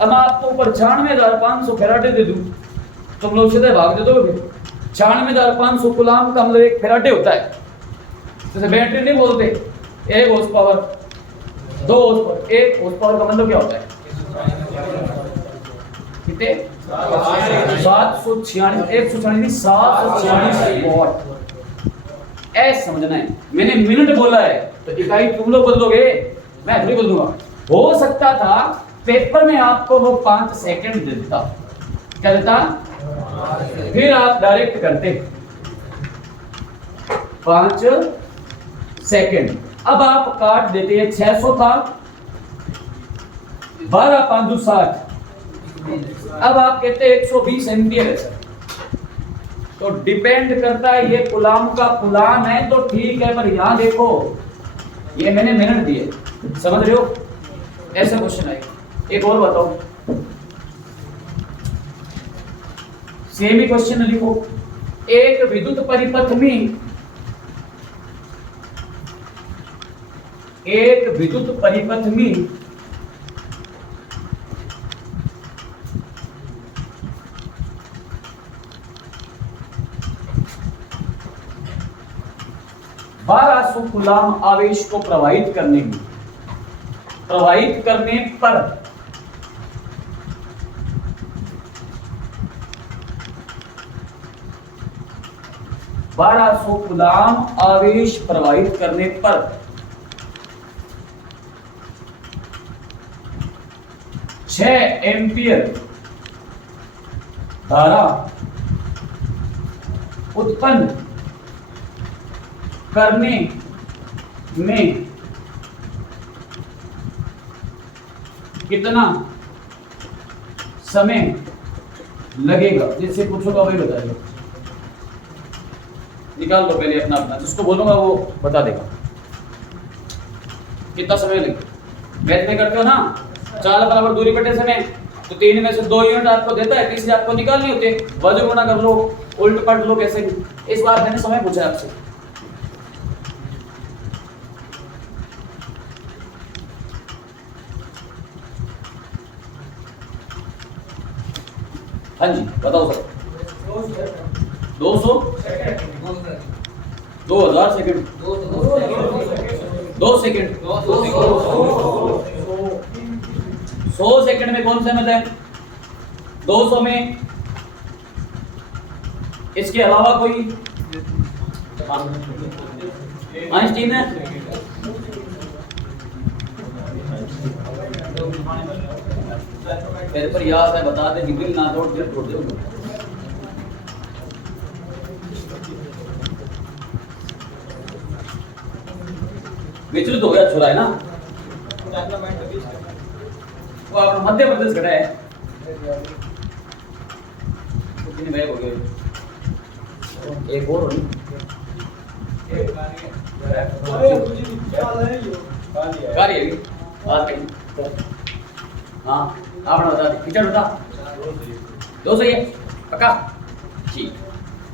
अब आपको ऊपर 96,500 फैराडे दे दूं, तुम लोग सीधे भाग दे दोगे। 96,500 कूलाम का मतलब 1 फैराडे होता है। जैसे बैटरी नहीं बोलते 1 horse power, 2 horse power. 1 horse power का मतलब क्या होता है? कितने? 746 वॉट। ऐसे समझना है। मैंने मिनट बोला है तो इकाई तुम लोग बदलोगे, मैं थोड़ी बदलूंगा। हो सकता था पेपर में आपको वो 5 सेकंड दे देता, क्या देता? फिर आप डायरेक्ट करते 5 सेकंड। अब आप काट देते हैं 600 था, 12 5 60। अब आप कहते हैं 120 एम्पियर है सर। तो डिपेंड करता है, ये कूलाम का कूलाम है तो ठीक है, पर यहां देखो ये मैंने मिनट दिए, समझ रहे हो? ऐसा क्वेश्चन आएगा। एक और बताओ, सेम ही क्वेश्चन लिखो। एक विद्युत परिपथ में, एक विद्युत परिपथ में बारह कूलाम आवेश को प्रवाहित करने पर 1200 कूलाम आवेश प्रवाहित करने पर 6 एम्पियर धारा उत्पन्न करने में कितना समय लगेगा? जिससे पूछूंगा वही बताइए। निकाल लो पहले अपना अपना, जिसको बोलूंगा वो बता देगा कितना समय लगेगा। मैथ में करते हो ना, 4 बराबर दूरी बटे समय, तो 3 में से 2 यूनिट आपको देता है, तीसरे आपको निकालनी होती है, वजन गुणा कर लो, उल्ट पलट लो, कैसे भी। इस बार मैंने समय पूछा आपसे। हाँ जी बताओ सर। 200 2000 सेकंड 2 सेकंड 100 सेकंड में कौन सा मत है? 200 में इसके अलावा कोई आइंस्टीन है? तेरे पर याद है, बता दे, बिल ना तोड़ दे, छोड़ दे। विचलित हो गया, छुरा है ना वो, आप मध्य प्रदेश खड़ा है, कितने बैग हो गए? एक और कार्य हाँ आप बता दे, टीचर बता। 200 है पक्का? ठीक।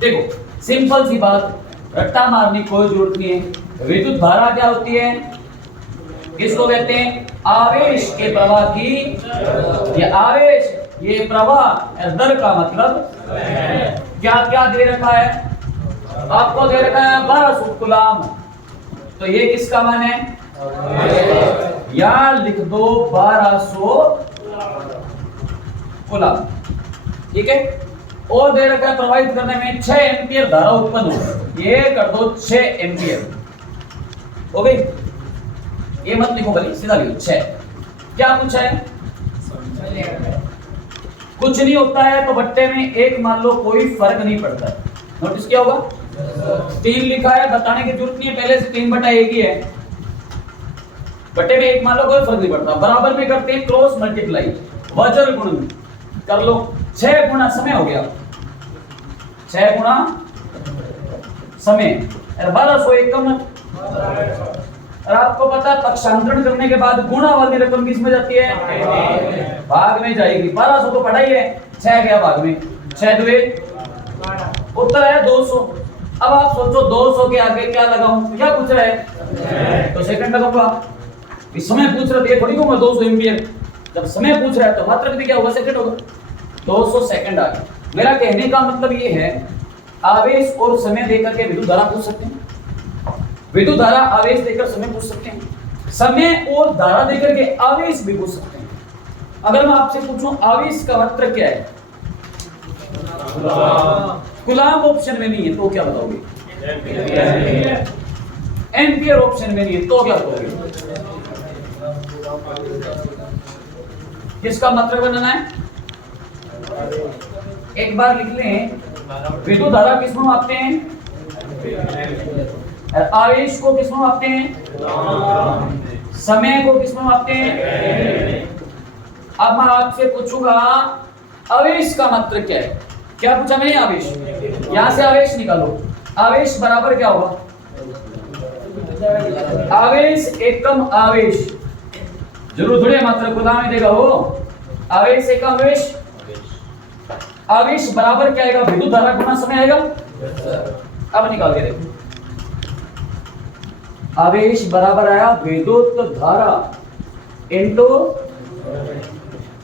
देखो सिंपल सी बात, रट्टा मारने की कोई जरूरत नहीं है। विद्युत धारा क्या होती है? किसको कहते हैं? आवेश के प्रवाह की, ये आवेश, ये प्रवाह दर का मतलब क्या क्या दे रखा है आपको? दे रखा है 1200 कूलम। तो ये किसका मान है? यार लिख दो 1200 कूलम, ठीक है। और दे रखा है प्रवाहित करने में 6 एम्पियर धारा उत्पन्न हो, ये कर दो 6 एम्पियर हो गई। ये मत लिखो भले, सीधा लिखो 6। क्या पूछा है? कुछ नहीं होता है तो बट्टे में 1 मान लो, कोई फर्क नहीं पड़ता। नोटिस किया होगा 3 लिखा है, बताने की जरूरत नहीं है, पहले से 3/1 ही है। बट्टे में 1 मान लो, कोई फर्क नहीं पड़ता। बराबर में करते हैं क्रॉस मल्टीप्लाई, वजन गुण कर लो। 6 गुणा समय हो गया, 6 गुणा समय, 1200 एकम। और आपको पता है पक्षांतरण करने के बाद गुणा वाली रकम किस में जाती है? भाग में जाएगी। 1200 तो पढ़ा ही है, 6 गया भाग में, 6 दुए, उत्तर है 200। अब आप सोचो 200 के आगे क्या लगाऊं? क्या पूछ रहा है? तो सेकंड लगाऊंगा। समय पूछ रहा है, थोड़ी कहूंगा 200 एम्पियर। जब समय पूछ रहा है तो मात्रक भी क्या होगा? सेकंड होगा। 200 सेकंड आ गया। मेरा कहने का मतलब ये है, आवेश और समय देकर के विद्युत धारा पूछ सकते हैं, विद्युत धारा आवेश देकर समय पूछ सकते हैं, समय और धारा देकर के आवेश भी पूछ सकते हैं। अगर मैं आपसे पूछूं आवेश का मात्रक क्या है? कूलम ऑप्शन में नहीं है तो क्या बताओगे? एम्पियर ऑप्शन में नहीं है तो क्या बताओगे? किसका मात्रक बनाना है? एक बार लिख लें, विद्युत धारा किस में मापते हैं? आवेश को किस में मापते हैं? समय को किस में मापते हैं? अब मैं आपसे पूछूंगा आवेश का मात्रक क्या है? क्या पूछा मैंने? आवेश। यहां से आवेश निकालो, आवेश बराबर क्या होगा? आवेश एकम आवेश, जरूर थोड़ी मात्रक खुदा में देगा वो। आवेश एकम आवेश, आवेश बराबर क्या आएगा? विद्युत धारा गुना समय आएगा। अब निकाल के देखो, आवेश बराबर आया विद्युत धारा इनटू,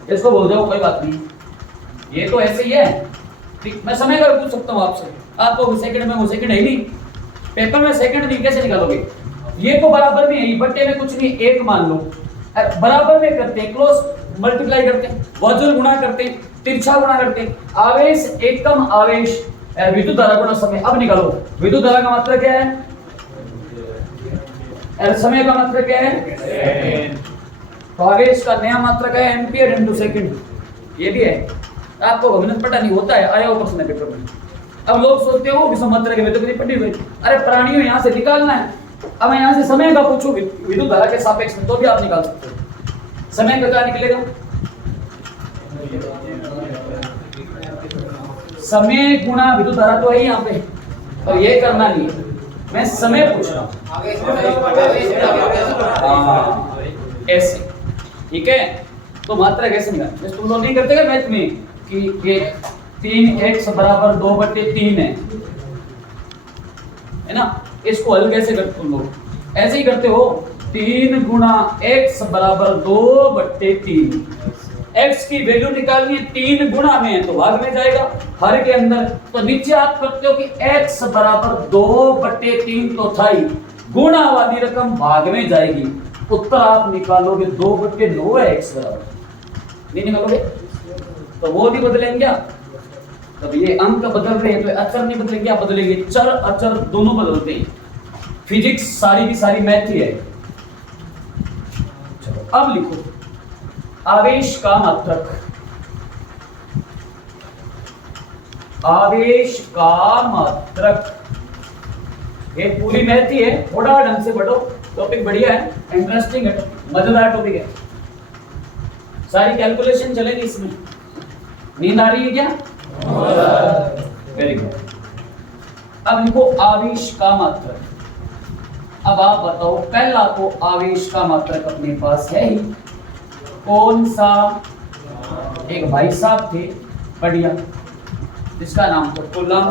इसको बोल दो कोई बात नहीं, ये तो ऐसे ही है। ठीक, मैं समय का पूछ सकता हूं आपसे, आपको सेकंड में, वो सेकंड है ही नहीं, पेपर में सेकंड नहीं, कैसे निकालोगे? ये तो बराबर में है, बट्टे में कुछ नहीं, 1 मान लो। बराबर में करते हैं, क्रॉस मल्टीप्लाई करते हैं, वजन गुणा करते हैं, तिरछा गुणा करते हैं। आवेश एकम आवेश, विद्युत धारा गुणा समय। अब निकालो विद्युत धारा का मात्रक क्या है? समय का मात्रक क्या है? तो आवेश का नया मात्रक है एम्पियर इनटू सेकंड, ये भी है। आपको गणित पता नहीं होता है, आया हो प्रश्न पेपर में। अब लोग सोचते हो कि मात्रक में तो नहीं पढ़ी हुई, अरे प्राणियों यहाँ से निकालना है। अब मैं यहाँ से समय का पूछूं विद्युत धारा के सापेक्ष में, तो भी आप निकाल सकते हो। समय का क्या निकलेगा? समय गुणा विद्युत धारा तो है यहाँ पे, और ये करना नहीं है, मैं समय पूछ रहा हूँ ऐसे, ठीक है। तो मात्रा कैसे निकाल, तुम लोग नहीं करते क्या मैथ में कि ये 3x बराबर 2/3 है ना, इसको हल कैसे करते तुम लोग? ऐसे ही करते हो, 3 गुणा x बराबर 2/3। x की वैल्यू निकालनी है, 3 गुणा में है तो भाग में जाएगा, हर के अंदर। तो नीचे आप करते हो कि x बराबर 2/3 तो था ही, गुणा वाली रकम भाग में जाएगी। उत्तर आप निकालोगे 2/9 है x बराबर, नहीं निकालोगे तो वो नहीं बदलेंगे क्या? तब ये अंक बदल रहे हैं तो अचर नहीं बदलेंगे, क्या बदलेंगे? चर अचर दोनों बदलते हैं। फिजिक्स सारी की सारी मैथ ही है। चलो अब लिखो आवेश का मात्रक, आवेश का मात्रक, ये पूरी मैथ ही है। थोड़ा ढंग से पढ़ो, टॉपिक बढ़िया है, इंटरेस्टिंग है, मजेदार टॉपिक है, सारी कैलकुलेशन चलेगी इसमें। नींद आ रही है क्या? Very good. अब लिखो आवेश का मात्रक। अब आप बताओ, पहला तो आवेश का मात्रक अपने पास है ही, कौन सा? एक भाई साहब थे बढ़िया, जिसका नाम तो कूलम।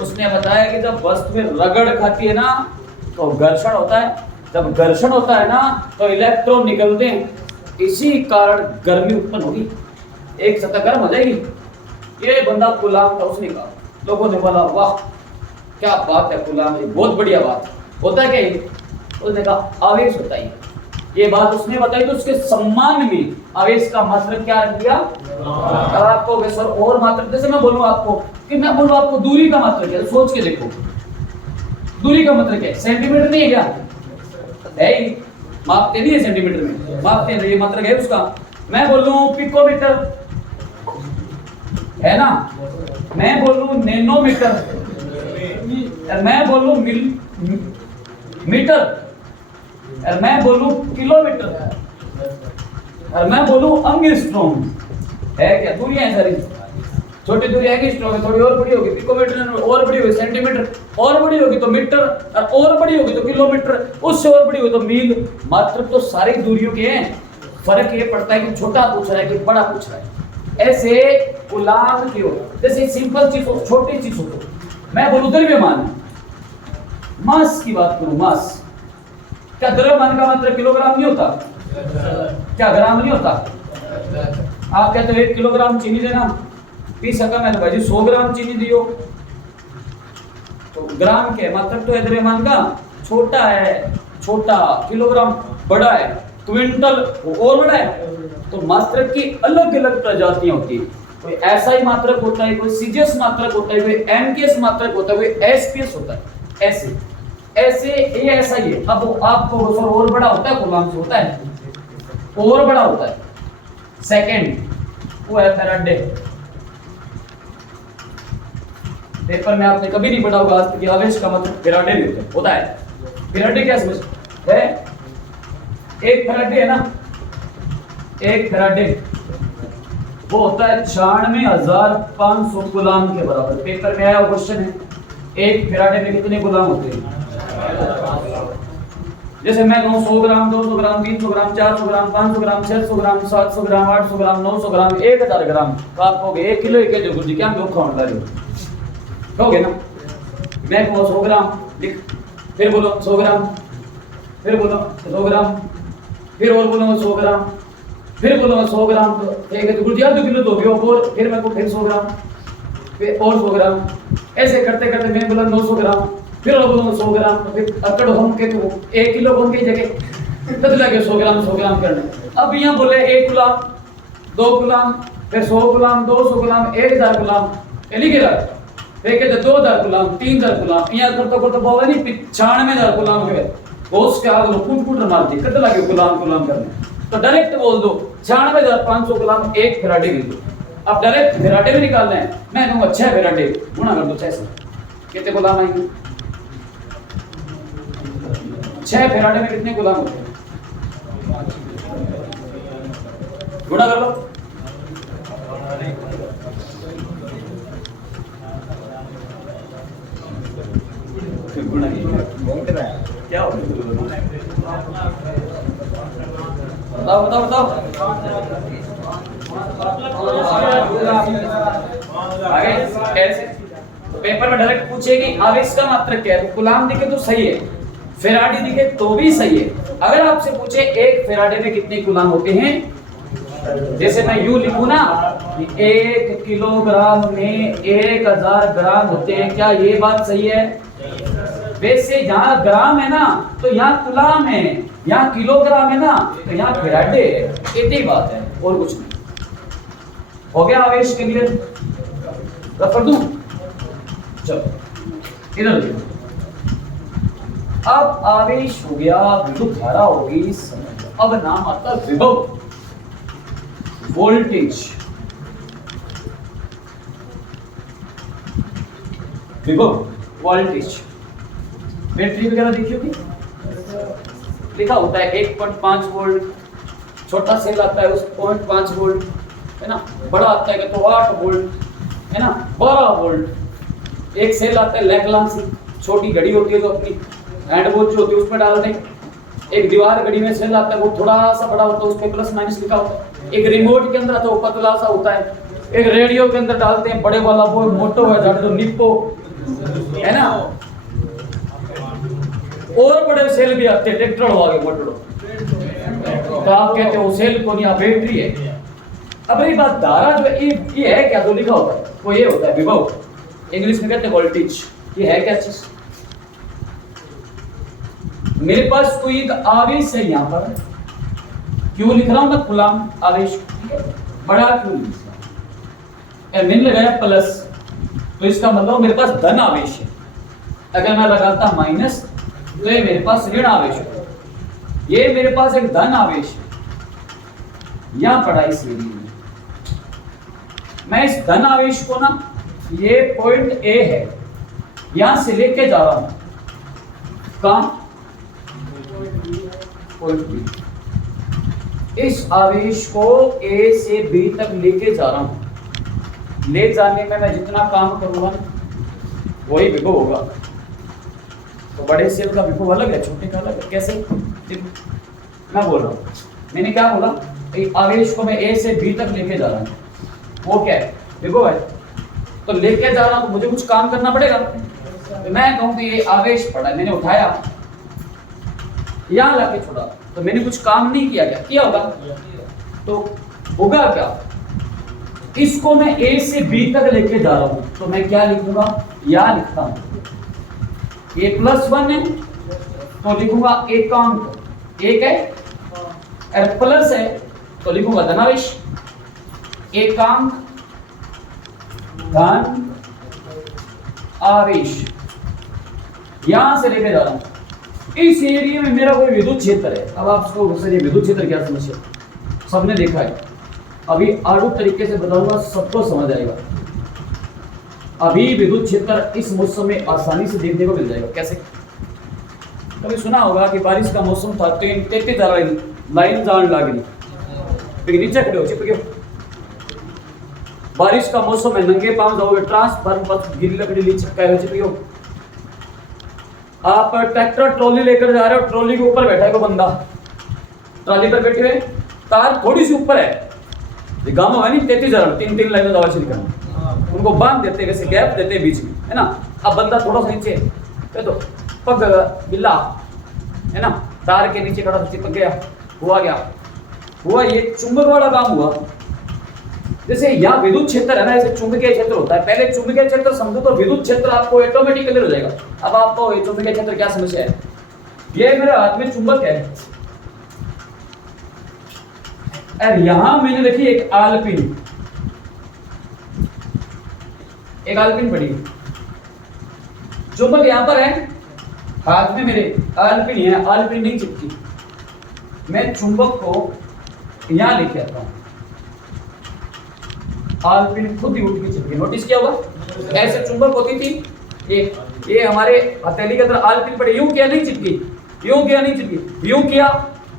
उसने बताया कि जब वस्तु में रगड़ खाती है ना तो घर्षण होता है, जब घर्षण होता है ना तो इलेक्ट्रॉन निकलते हैं, इसी कारण गर्मी उत्पन्न होगी, एक सतह गर्म हो जाएगी। ये बंदा कूलम था, उसने कहा, लोगों ने बोला वाह क्या बात है कूलम, ये बहुत बढ़िया बात होता है क्या ये? उसने कहा आवेश होता है। ये बात उसने बताई तो उसके सम्मान में आवेश का मात्रक क्या रख दिया? आपको सर और मात्रक, जैसे मैं बोलूं आपको कि मैं बोलूं आपको दूरी का मात्रक है, सोच के देखो दूरी का मात्रक है, सेंटीमीटर नहीं है क्या? है ही, मापते नहीं है सेंटीमीटर में, मापते हैं, ये मात्रक है उसका। मैं बोलूं पिकोमीटर है ना, मैं बोलूं नैनोमीटर, मैं बोलूं मीटर, और मैं बोलूं किलोमीटर, और मैं बोलूं एंगस्ट्रॉम, है क्या? दूरियां हैं सारी, छोटी दूरी एंगस्ट्रॉम है, थोड़ी और बड़ी होगी पिकोमीटर, और बड़ी होगी सेंटीमीटर, और बड़ी होगी तो मीटर, और बड़ी होगी तो किलोमीटर, उससे और बड़ी होगी तो मील। मात्र तो सारी दूरियों के हैं, फर्क ये पड़ता है कि छोटा पूछ रहा है कि बड़ा पूछ रहा है। ऐसे कूलम की हो, जैसे सिंपल चीज हो, छोटी चीज हो, तो मैं बोलूं द्रव्यमान, मास की बात करूं, मास, क्या द्रव्यमान का मतलब किलोग्राम नहीं होता? क्या ग्राम नहीं होता? आप कहते हो 1 किलोग्राम चीनी देना, 30 का मैं भाई 100 ग्राम चीनी दियो, तो ग्राम के मतलब तो है द्रव्यमान का, छोटा है छोटा, किलोग्राम बड़ा है, क्विंटल और बड़ा है। तो मात्रक की अलग अलग प्रजातियां होती है, कोई ऐसा ही मात्रक होता है, कोई सीजीएस मात्रक होता है, कोई एमकेएस मात्रक होता है, कोई एसपीएस होता है। ऐसे ऐसे ये ऐसा ही है। अब आपको और बड़ा होता है, कूलम से होता है, और बड़ा होता है सेकंड, वो है फैराडे। पेपर में आपने कभी नहीं पढ़ा होगा आज तक, आवेश का मतलब फैराडे भी होता है। फैराडे क्या समझ है? एक फैराडे है ना, एक फैराडे वो होता है 96,500 कूलम के बराबर। पेपर में आया क्वेश्चन है, एक फैराडे में कितने कूलम होते हैं? जैसे मैं कहूं 100 ग्राम, 200 ग्राम, 300 ग्राम, 400 ग्राम, 500 ग्राम, 600 ग्राम, 700 ग्राम, 800 ग्राम, 900 ग्राम, 1000 ग्राम, तो आप कहोगे 1 किलो के जो गुरुजी क्या धोखा होता है, कहोगे ना। मैं कहूं 100 ग्राम, लिख, फिर बोलो 100 ग्राम, फिर बोलो 100 ग्राम, फिर और बोलो 100 ग्राम, फिर बोलो 100 ग्राम, तो एक तो गुरुजी 2 किलो तो और फिर मैं को फिर 100 ग्राम, फिर और 100 ग्राम, ऐसे करते करते मैं बोला 900 ग्राम, फिर और बोलो 100 ग्राम, तो फिर अकड़ हम के तो 1 किलो कौन की जगह तब लगे 100 ग्राम करने। अब यहाँ बोले 1 गुलाम, 2 गुलाम, फिर 100 गुलाम, 200 गुलाम, 1000 गुलाम, लिखे रहा फिर कहते 2000 गुलाम, 3000 गुलाम, यहाँ करते बोला नहीं 95,000 गुलाम के घोष के आग लो कूट मार दी, कत लगे गुलाम करने। तो डायरेक्ट बोल दो 96,500 कूलम एक फेराडे की दो। अब डायरेक्ट फेराडे में निकालना है, मैं कहूंगा 6 फेराडे गुणा कर दो 6 से, कितने कूलम आएंगे? 6 फेराडे में कितने कूलम होते हैं? गुणा कर लो। क्या हो बताओ बताओ बताओ। आगे ऐसे तो पेपर में डायरेक्ट पूछेगी आवेश का मात्रक क्या है, तो कूलम दिखे तो सही है, फेराडे दिखे तो भी सही है। अगर आपसे पूछे एक फेराडे में कितने कूलम होते हैं, जैसे मैं यूं लिखूं ना, 1 किलोग्राम में 1000 ग्राम होते हैं, क्या ये बात सही है? वैसे यहाँ ग्राम है ना तो यहाँ कूलम है, यहाँ किलोग्राम है ना तो यहाँ फेराडे है, इतनी बात है और कुछ नहीं। हो गया आवेश के लिए रख दूं? चलो इधर देखो, अब आवेश हो गया, विद्युत धारा होगी, अब नाम आता विभव, वोल्टेज, विभव वोल्टेज। बैटरी वगैरह देखी होगी, लिखा होता है 1.5 वोल्ट, छोटा सेल आता है उस 0.5 वोल्ट है ना, बड़ा आता है तो 8 वोल्ट है ना, 12 वोल्ट। एक सेल आता है लैक्लांसी, छोटी घड़ी होती है जो अपनी हैंड वॉच जो होती है उसमें डाल दें। एक दीवार घड़ी में सेल आता है वो थोड़ा सा बड़ा होता है, उसमें प्लस माइनस लिखा होता है। एक रिमोट के अंदर आता है वो पतला सा होता है। एक रेडियो के अंदर डालते हैं बड़े वाला, वो मोटो है जो निप्पो है ना, और बड़े सेल भी आते हैं ट्रैक्टर वाले मोटरो, तो आप कहते हो सेल को नहीं, आप बैटरी है। अब ये बात धारा जो है ये है क्या, जो लिखा होता है वो ये होता है विभव, इंग्लिश में कहते हैं वोल्टेज। ये है क्या चीज? मेरे पास कोई एक आवेश है यहाँ पर, क्यों लिख रहा हूं मैं कूलम आवेश, बड़ा क्यों लिख रहा हूं, मैंने लगाया प्लस, तो इसका मतलब मेरे पास धन आवेश है। अगर मैं लगाता माइनस तो ये मेरे पास ऋण आवेश है, ये मेरे पास एक धन आवेश है। यहां पढ़ा इस वीडियो में मैं इस धन आवेश को ना, ये पॉइंट ए है, यहां से लेके जा रहा हूं कहां, पॉइंट बी। इस आवेश को ए से बी तक लेके जा रहा हूं, ले जाने में मैं जितना काम करूंगा वही विभव होगा। तो बड़े सेल का विभव अलग है, छोटे का अलग है। कैसे? मैं बोल रहा हूं, मैंने क्या बोला, आवेश को मैं ए से बी तक लेके जा रहा हूं, वो क्या है, विभव है। तो लेके जा रहा हूं तो मुझे कुछ काम करना पड़ेगा। तो मैं कहूं कि ये आवेश पड़ा, मैंने उठाया यहां लाके छोड़ा, तो मैंने कुछ काम नहीं किया, क्या किया होगा? तो होगा क्या, इसको मैं ए से बी तक लेके जा रहा हूं, तो मैं क्या लिखूंगा, यहां लिखता हूं ये +1 है तो लिखूंगा एकांक, एक है और प्लस है तो लिखूंगा धनावेश, एकांक धन आवेश। यहां से लेके जा रहा हूं, इस एरिया में मेरा कोई विद्युत क्षेत्र है। अब आपको सर ये विद्युत क्षेत्र क्या समस्या, सबने देखा है, अभी आड़ू तरीके से बताऊंगा सबको समझ आएगा। अभी विद्युत क्षेत्र इस मौसम में आसानी से देखने को मिल जाएगा। कैसे? कभी सुना होगा कि बारिश का मौसम था, 33 लाइन जान लगी, नीचे खड़े हो चिपके, बारिश का मौसम है, नंगे पांव जाओगे, ट्रांसफार्मर पर गिरी लकड़ी ली चिपकाए हुए चिपके हो। आप ट्रैक्टर ट्रॉली लेकर जा रहे हो, ट्रॉली के ऊपर बैठा है कोई बंदा, ट्रॉली पर बैठे हुए, तार थोड़ी सी ऊपर है, गाँव है नहीं 33 3 लाइनों दवा से निकलना, उनको बांध देते वैसे गैप देते बीच में, है ना। अब बंदा थोड़ा सा नीचे तो पग बिल्ला है ना, तार के नीचे खड़ा चिपक गया, हुआ ये चुंबक वाला काम हुआ। जैसे यहाँ विद्युत क्षेत्र है ना, ऐसे चुंबकीय क्षेत्र होता है। पहले चुंबकीय क्षेत्र समझो तो विद्युत क्षेत्र आपको ऑटोमेटिक क्लियर हो जाएगा। अब आपको चुंबकीय क्षेत्र क्या समस्या है, ये मेरे हाथ में चुंबक है और यहां मैंने रखी एक आलपिन पड़ी, चुंबक यहां पर है, हाथ में मेरे आलपिन है, आलपिन नहीं चिपकी। मैं चुंबक को यहां लेके आता हूं, आलपिन खुद ही उठ के चिपकी। नोटिस किया होगा ऐसे चुंबक होती थी, ये हमारे हथेली के अंदर आलपिन पड़े, यूं किया नहीं चिपकी, यूं किया नहीं चिपकी, यूं किया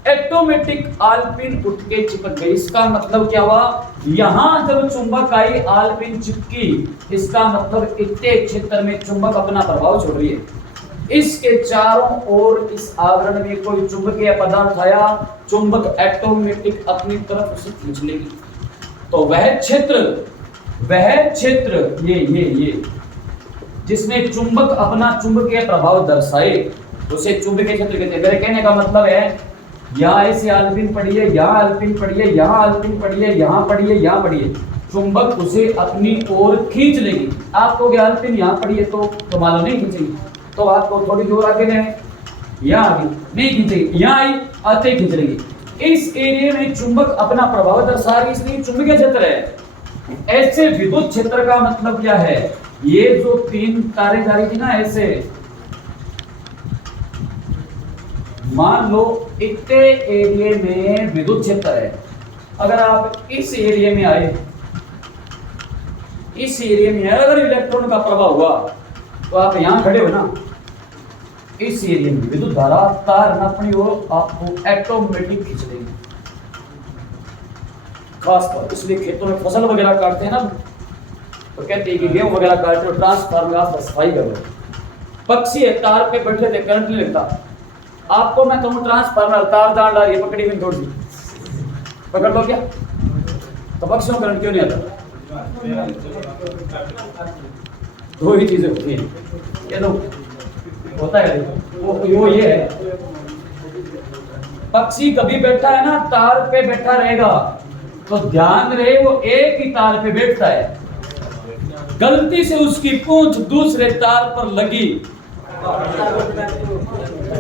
ऑटोमेटिक आलपिन उठ के चिपक गई। इसका मतलब क्या हुआ, यहां जब चुंबक आई आलपिन चिपकी, इसका मतलब इतने क्षेत्र में चुंबक अपना प्रभाव छोड़ रही है। इसके चारों ओर इस आवरण में कोई चुंबकीय पदार्थ आया, चुंबक ऑटोमेटिक अपनी तरफ उसे खींच लेगी। तो वह क्षेत्र ये जिसमें चुंबक अपना चुंबकीय प्रभाव दर्शाए उसे चुंबकीय क्षेत्र कहते हैं। मेरे कहने का मतलब है यहाँ ऐसी आलपिन पड़ी है, यहाँ आलपिन पड़ी है, यहाँ आलपिन पड़ी है, यहाँ पड़ी है, यहाँ पड़ी है, चुंबक उसे अपनी ओर खींच लेगी। आप कहोगे आलपिन यहाँ पड़ी है तो मालूम नहीं खींचेगी, तो आपको थोड़ी दूर आगे जाए, यहाँ आगे नहीं खींचेगी, यहाँ आई आते ही खींच लेगी। इस एरिया में चुंबक अपना प्रभाव दर्शा रही, इसलिए चुंबकीय क्षेत्र है। ऐसे विद्युत क्षेत्र का मतलब क्या है, ये जो तीन तारे जा रही थी ना, ऐसे मान लो इतने एरिया में विद्युत क्षेत्र है। अगर आप इस एरिया में आए, इस एरिया में अगर इलेक्ट्रॉन का प्रभाव हुआ तो आप यहां खड़े हो ना, इस एरिया में विद्युत धारा तार न अपनी ओर आपको ऑटोमेटिक खींच देगी। खासकर इसलिए खेतों में फसल वगैरह काटते हैं ना, तो कहते हैं कि गेहूं वगैरह काटते हो ट्रांसफार्मर आप सफाई करो। पक्षी है तार पे बैठे थे, करंट नहीं लगता, आपको मैं कहूँ ट्रांसफार्मर तार डाल रही है, पकड़ी हुई थोड़ी सी पकड़ लो क्या, तो पक्षियों करंट क्यों नहीं आता? दो ही चीजें होती हैं, ये तो होता है वो ये है, पक्षी कभी बैठा है ना तार पे बैठा रहेगा तो ध्यान रहे वो एक ही तार पे बैठता है, गलती से उसकी पूंछ दूसरे तार पर लगी,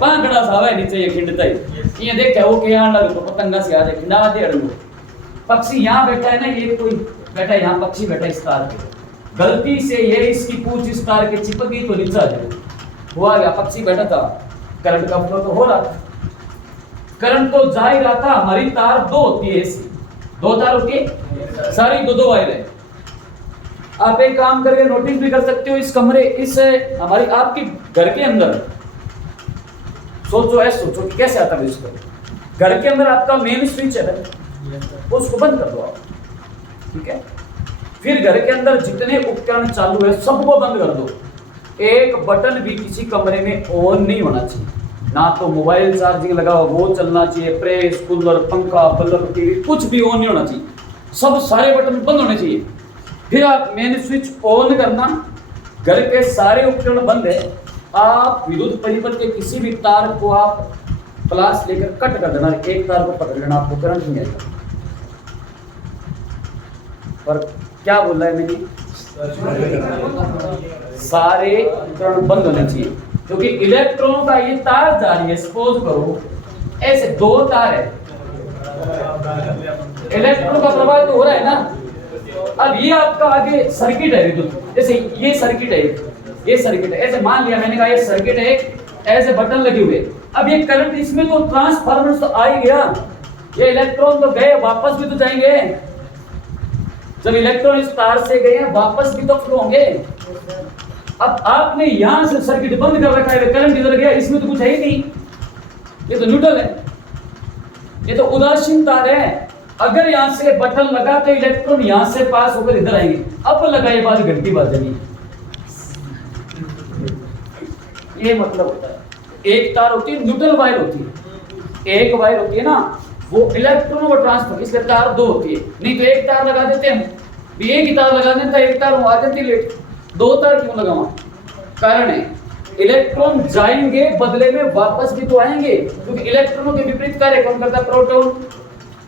पांगड़ा सा है नीचे ये खिंडता है, ये देखा वो के यहां लग तो पतंगा से आ जाए खिंडा दे अड़ो। पक्षी यहां बैठा है ना, ये कोई बैठा है यहां, पक्षी बैठा है इस तार पे, गलती से ये इसकी पूंछ इस तार के चिपक गई तो नीचे आ जाए, हुआ गया, पक्षी बैठा था, करंट का फ्लो तो हो रहा था, करंट तो जा ही रहा था। हमारी तार दो होती है, ऐसी दो तार होती है, सारी दो वायर है। आप एक काम करके नोटिस भी कर सकते हो, इस कमरे इस हमारी आपके घर के अंदर सोचो सोचो कि कैसे आता है इसको, घर के अंदर आपका मेन स्विच है, उसको बंद कर दो आप, ठीक है, फिर घर के अंदर जितने उपकरण चालू है सबको बंद कर दो, एक बटन भी किसी कमरे में ऑन नहीं होना चाहिए, ना तो मोबाइल चार्जिंग लगा हुआ वो चलना चाहिए, प्रेस कूलर पंखा बल्ब टीवी कुछ भी ऑन नहीं होना चाहिए, सब सारे बटन बंद होने चाहिए। फिर आप मेन स्विच ऑन करना, घर के सारे उपकरण बंद है, आप विद्युत परिपथ के किसी भी तार को आप प्लास लेकर कट कर देना, एक तार को पकड़ लेना, आपको करंट नहीं आएगा। पर क्या बोल रहा है मैंने, सारे उपकरण बंद होने चाहिए, क्योंकि इलेक्ट्रॉन का ये तार जा रही है, सपोज करो ऐसे दो तार है, इलेक्ट्रॉन का प्रवाह तो हो रहा है ना, अब ये आपका आगे सर्किट है विद्युत, जैसे ये सर्किट है, ये सर्किट है, ऐसे मान लिया मैंने कहा ये सर्किट है, ऐसे बटन लगे हुए, अब ये करंट इसमें तो ट्रांसफार्मर तो आ ही गया, ये इलेक्ट्रॉन तो गए वापस भी तो जाएंगे, जब इलेक्ट्रॉन इस तार से गए वापस भी तो फ्लो होंगे। अब आपने यहां से सर्किट बंद कर रखा है, करंट इधर गया, इसमें तो कुछ है ही नहीं, ये तो न्यूट्रल है, ये तो उदासीन तार है। अगर यहां से बटन लगा तो इलेक्ट्रॉन यहां से पास होकर इधर आएंगे, अब लगाए बाद घंटी बजेगी, ये मतलब होता है। एक तार होती है न्यूट्रल वायर होती है, एक वायर होती है ना वो इलेक्ट्रॉनों को ट्रांसफर, इसलिए तार दो होती है, नहीं तो एक तार लगा देते हैं, एक ही तार लगा देता, एक तार आ जाती लेट, दो तार क्यों लगावा, कारण है इलेक्ट्रॉन जाएंगे बदले में वापस भी तो आएंगे, क्योंकि इलेक्ट्रॉनों के विपरीत कार्य कौन करता है, प्रोटॉन।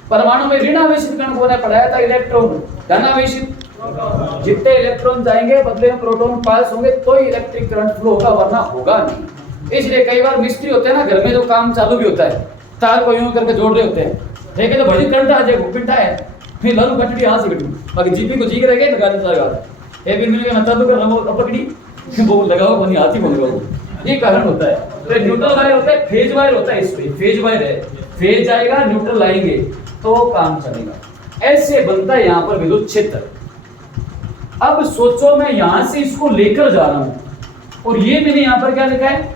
परमाणु में ऋणावेशित कण को पढ़ाया था, इलेक्ट्रॉन धनावेशित, जितने इलेक्ट्रॉन जाएंगे बदले में प्रोटॉन पास होंगे तो ही इलेक्ट्रिक करंट फ्लो होगा, वरना होगा नहीं। इसलिए कई बार मिस्त्री होते हैं ना घर में, जो काम चालू भी होता है, तार को यूं करके जोड़ रहे होते हैं, देखे तो बड़ी करंट आ जाएगा, पिंटा है, फिर लालू कटड़ी हाथ से कटड़ी, बाकी जीपी को जीक रहेगा लगा देता है, एक दिन मिलके नता तो कर पकड़ी वो लगाओ कोनी हाथ ही बोलेगा, ये कारण होता है। तो न्यूट्रल वायर होता है, फेज वायर होता है, इस पे फेज वायर है, फेज जाएगा न्यूट्रल आएंगे, तो काम चलेगा। ऐसे बनता है यहां पर विद्युत क्षेत्र। अब सोचो मैं यहां से इसको लेकर जा रहा हूं और ये मैंने यहां पर क्या लिखा है,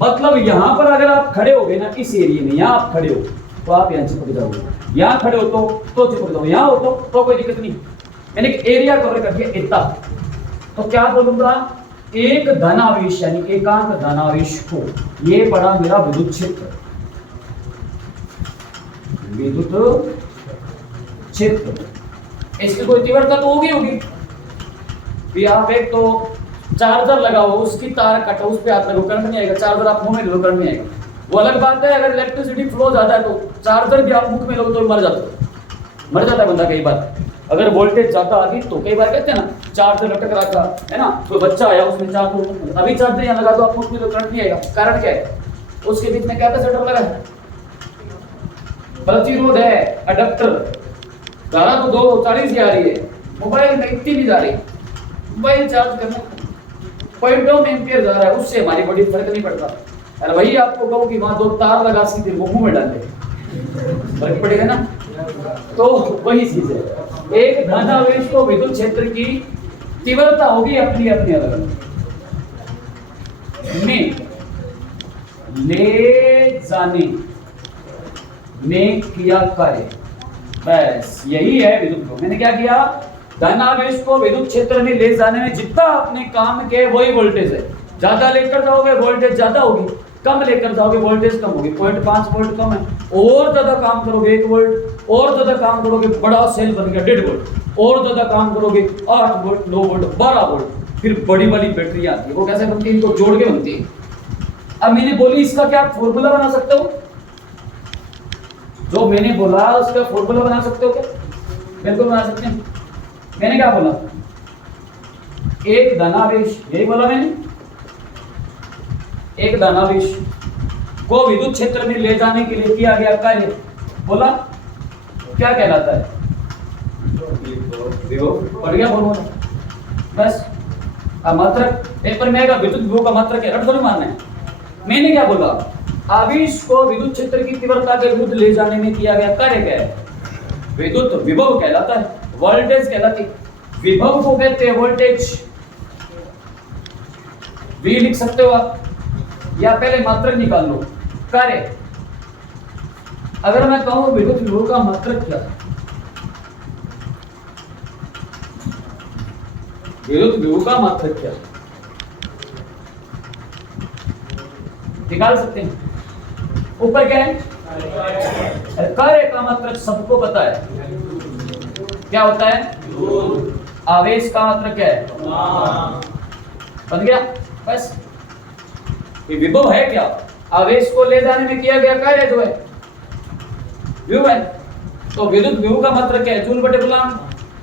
मतलब यहां पर अगर आप खड़े हो गए ना इस एरिया में, यहां आप खड़े हो तो आप यहां चिपक जाओगे, यहां खड़े हो तो चिपक जाओगे, यहां हो तो कोई दिक्कत नहीं। मैंने एरिया कवर कर दिया इतना, तो क्या बोलूंगा, एक धनावेश यानी एकांक धनावेश को ये पड़ा मेरा विद्युत क्षेत्र, विद्युत क्षेत्र। इसकी कोई तीव्रता तो होगी आप एक तो चार्जर लगाओ, उसकी तार कटो, उस पे हाथ लगाओ, करंट नहीं आएगा। चार्जर आप मुंह में लो, करंट नहीं आएगा। वो अलग बात है अगर इलेक्ट्रिसिटी फ्लो ज्यादा है तो चार्जर भी आप मुंह में लो तो मर जाता है बंदा। कई बार अगर वोल्टेज ज्यादा आ गई तो कई बार कहते हैं ना चार्जर लटक रहा था, है ना, कोई बच्चा आया उसने चार्जर, अभी चार्जर यहाँ लगा दो आप मुंह में लो, करंट नहीं आएगा। कारण क्या है, उसके बीच में कैपेसिटर लगा है, प्रतिरोध है, अडप्टर। धारा तो 240 ही आ रही है, मोबाइल में इतनी नहीं जा रही। मोबाइल चार्ज करना 0.2 एम्पियर जा रहा है, उससे हमारी बॉडी फर्क नहीं पड़ता। अरे वही आपको कहूँ कि वहां 2 तार लगा सीधे वो मुंह में डाल दे, फर्क पड़ेगा ना। तो वही चीज है, एक धनावेश को विद्युत क्षेत्र की तीव्रता होगी अपनी अपनी अलग में ले जाने में किया कार्य, बस यही है विद्युत को। मैंने क्या किया, धनावेश को विद्युत क्षेत्र में ले जाने में जितना अपने काम के वही वोल्टेज है। ज्यादा लेकर जाओगे वोल्टेज ज्यादा होगी, कम लेकर जाओगे वोल्टेज कम होगी। 0.5 वोल्ट कम है, और ज्यादा काम करोगे 1 वोल्ट, और ज्यादा काम करोगे बड़ा सेल बन गया 1.5 वोल्ट, और ज्यादा काम करोगे 8 वोल्ट 9 वोल्ट 12 वोल्ट, फिर बड़ी वाली बैटरी आती है। वो कैसे बनती है, इनको जोड़ के बनती है। अब मैंने बोली इसका क्या फॉर्मूला बना सकते हो, जो मैंने बोला उसका फॉर्मूला बना सकते हो क्या? बिल्कुल बना सकते हैं। मैंने क्या बोला, एक धनावेश, यही बोला मैंने, एक धनावेश को विद्युत क्षेत्र में ले जाने के लिए किया गया कार्य बोला क्या कहलाता है, विभव। पढ़ गया फॉर्मूला, बस। अब मात्रक पेपर में आएगा, विद्युत विभव का मात्रक है, रट थोड़ी मारना है। मैंने क्या बोला, आवेश को विद्युत क्षेत्र की तीव्रता के विरुद्ध ले जाने में किया गया कार्य क्या है, विद्युत विभव कहलाता है। वोल्टेज कहलाती, विभव को कहते हैं वोल्टेज। वी लिख सकते हो आप, या पहले मात्रक निकाल लो, कार्य। अगर मैं कहूं विद्युत विभव का मात्रक क्या है, विद्युत विभव का मात्रक क्या निकाल सकते हैं। ऊपर क्या है, कार्य का मात्रक सबको पता है, क्या होता है, आवेश का मात्रक क्या है, बन गया। बस ये विभव है क्या, आवेश को ले जाने में किया गया कार्य जो है विभव है। तो विद्युत विभव का मात्रक क्या है, जूल बटे कूलम।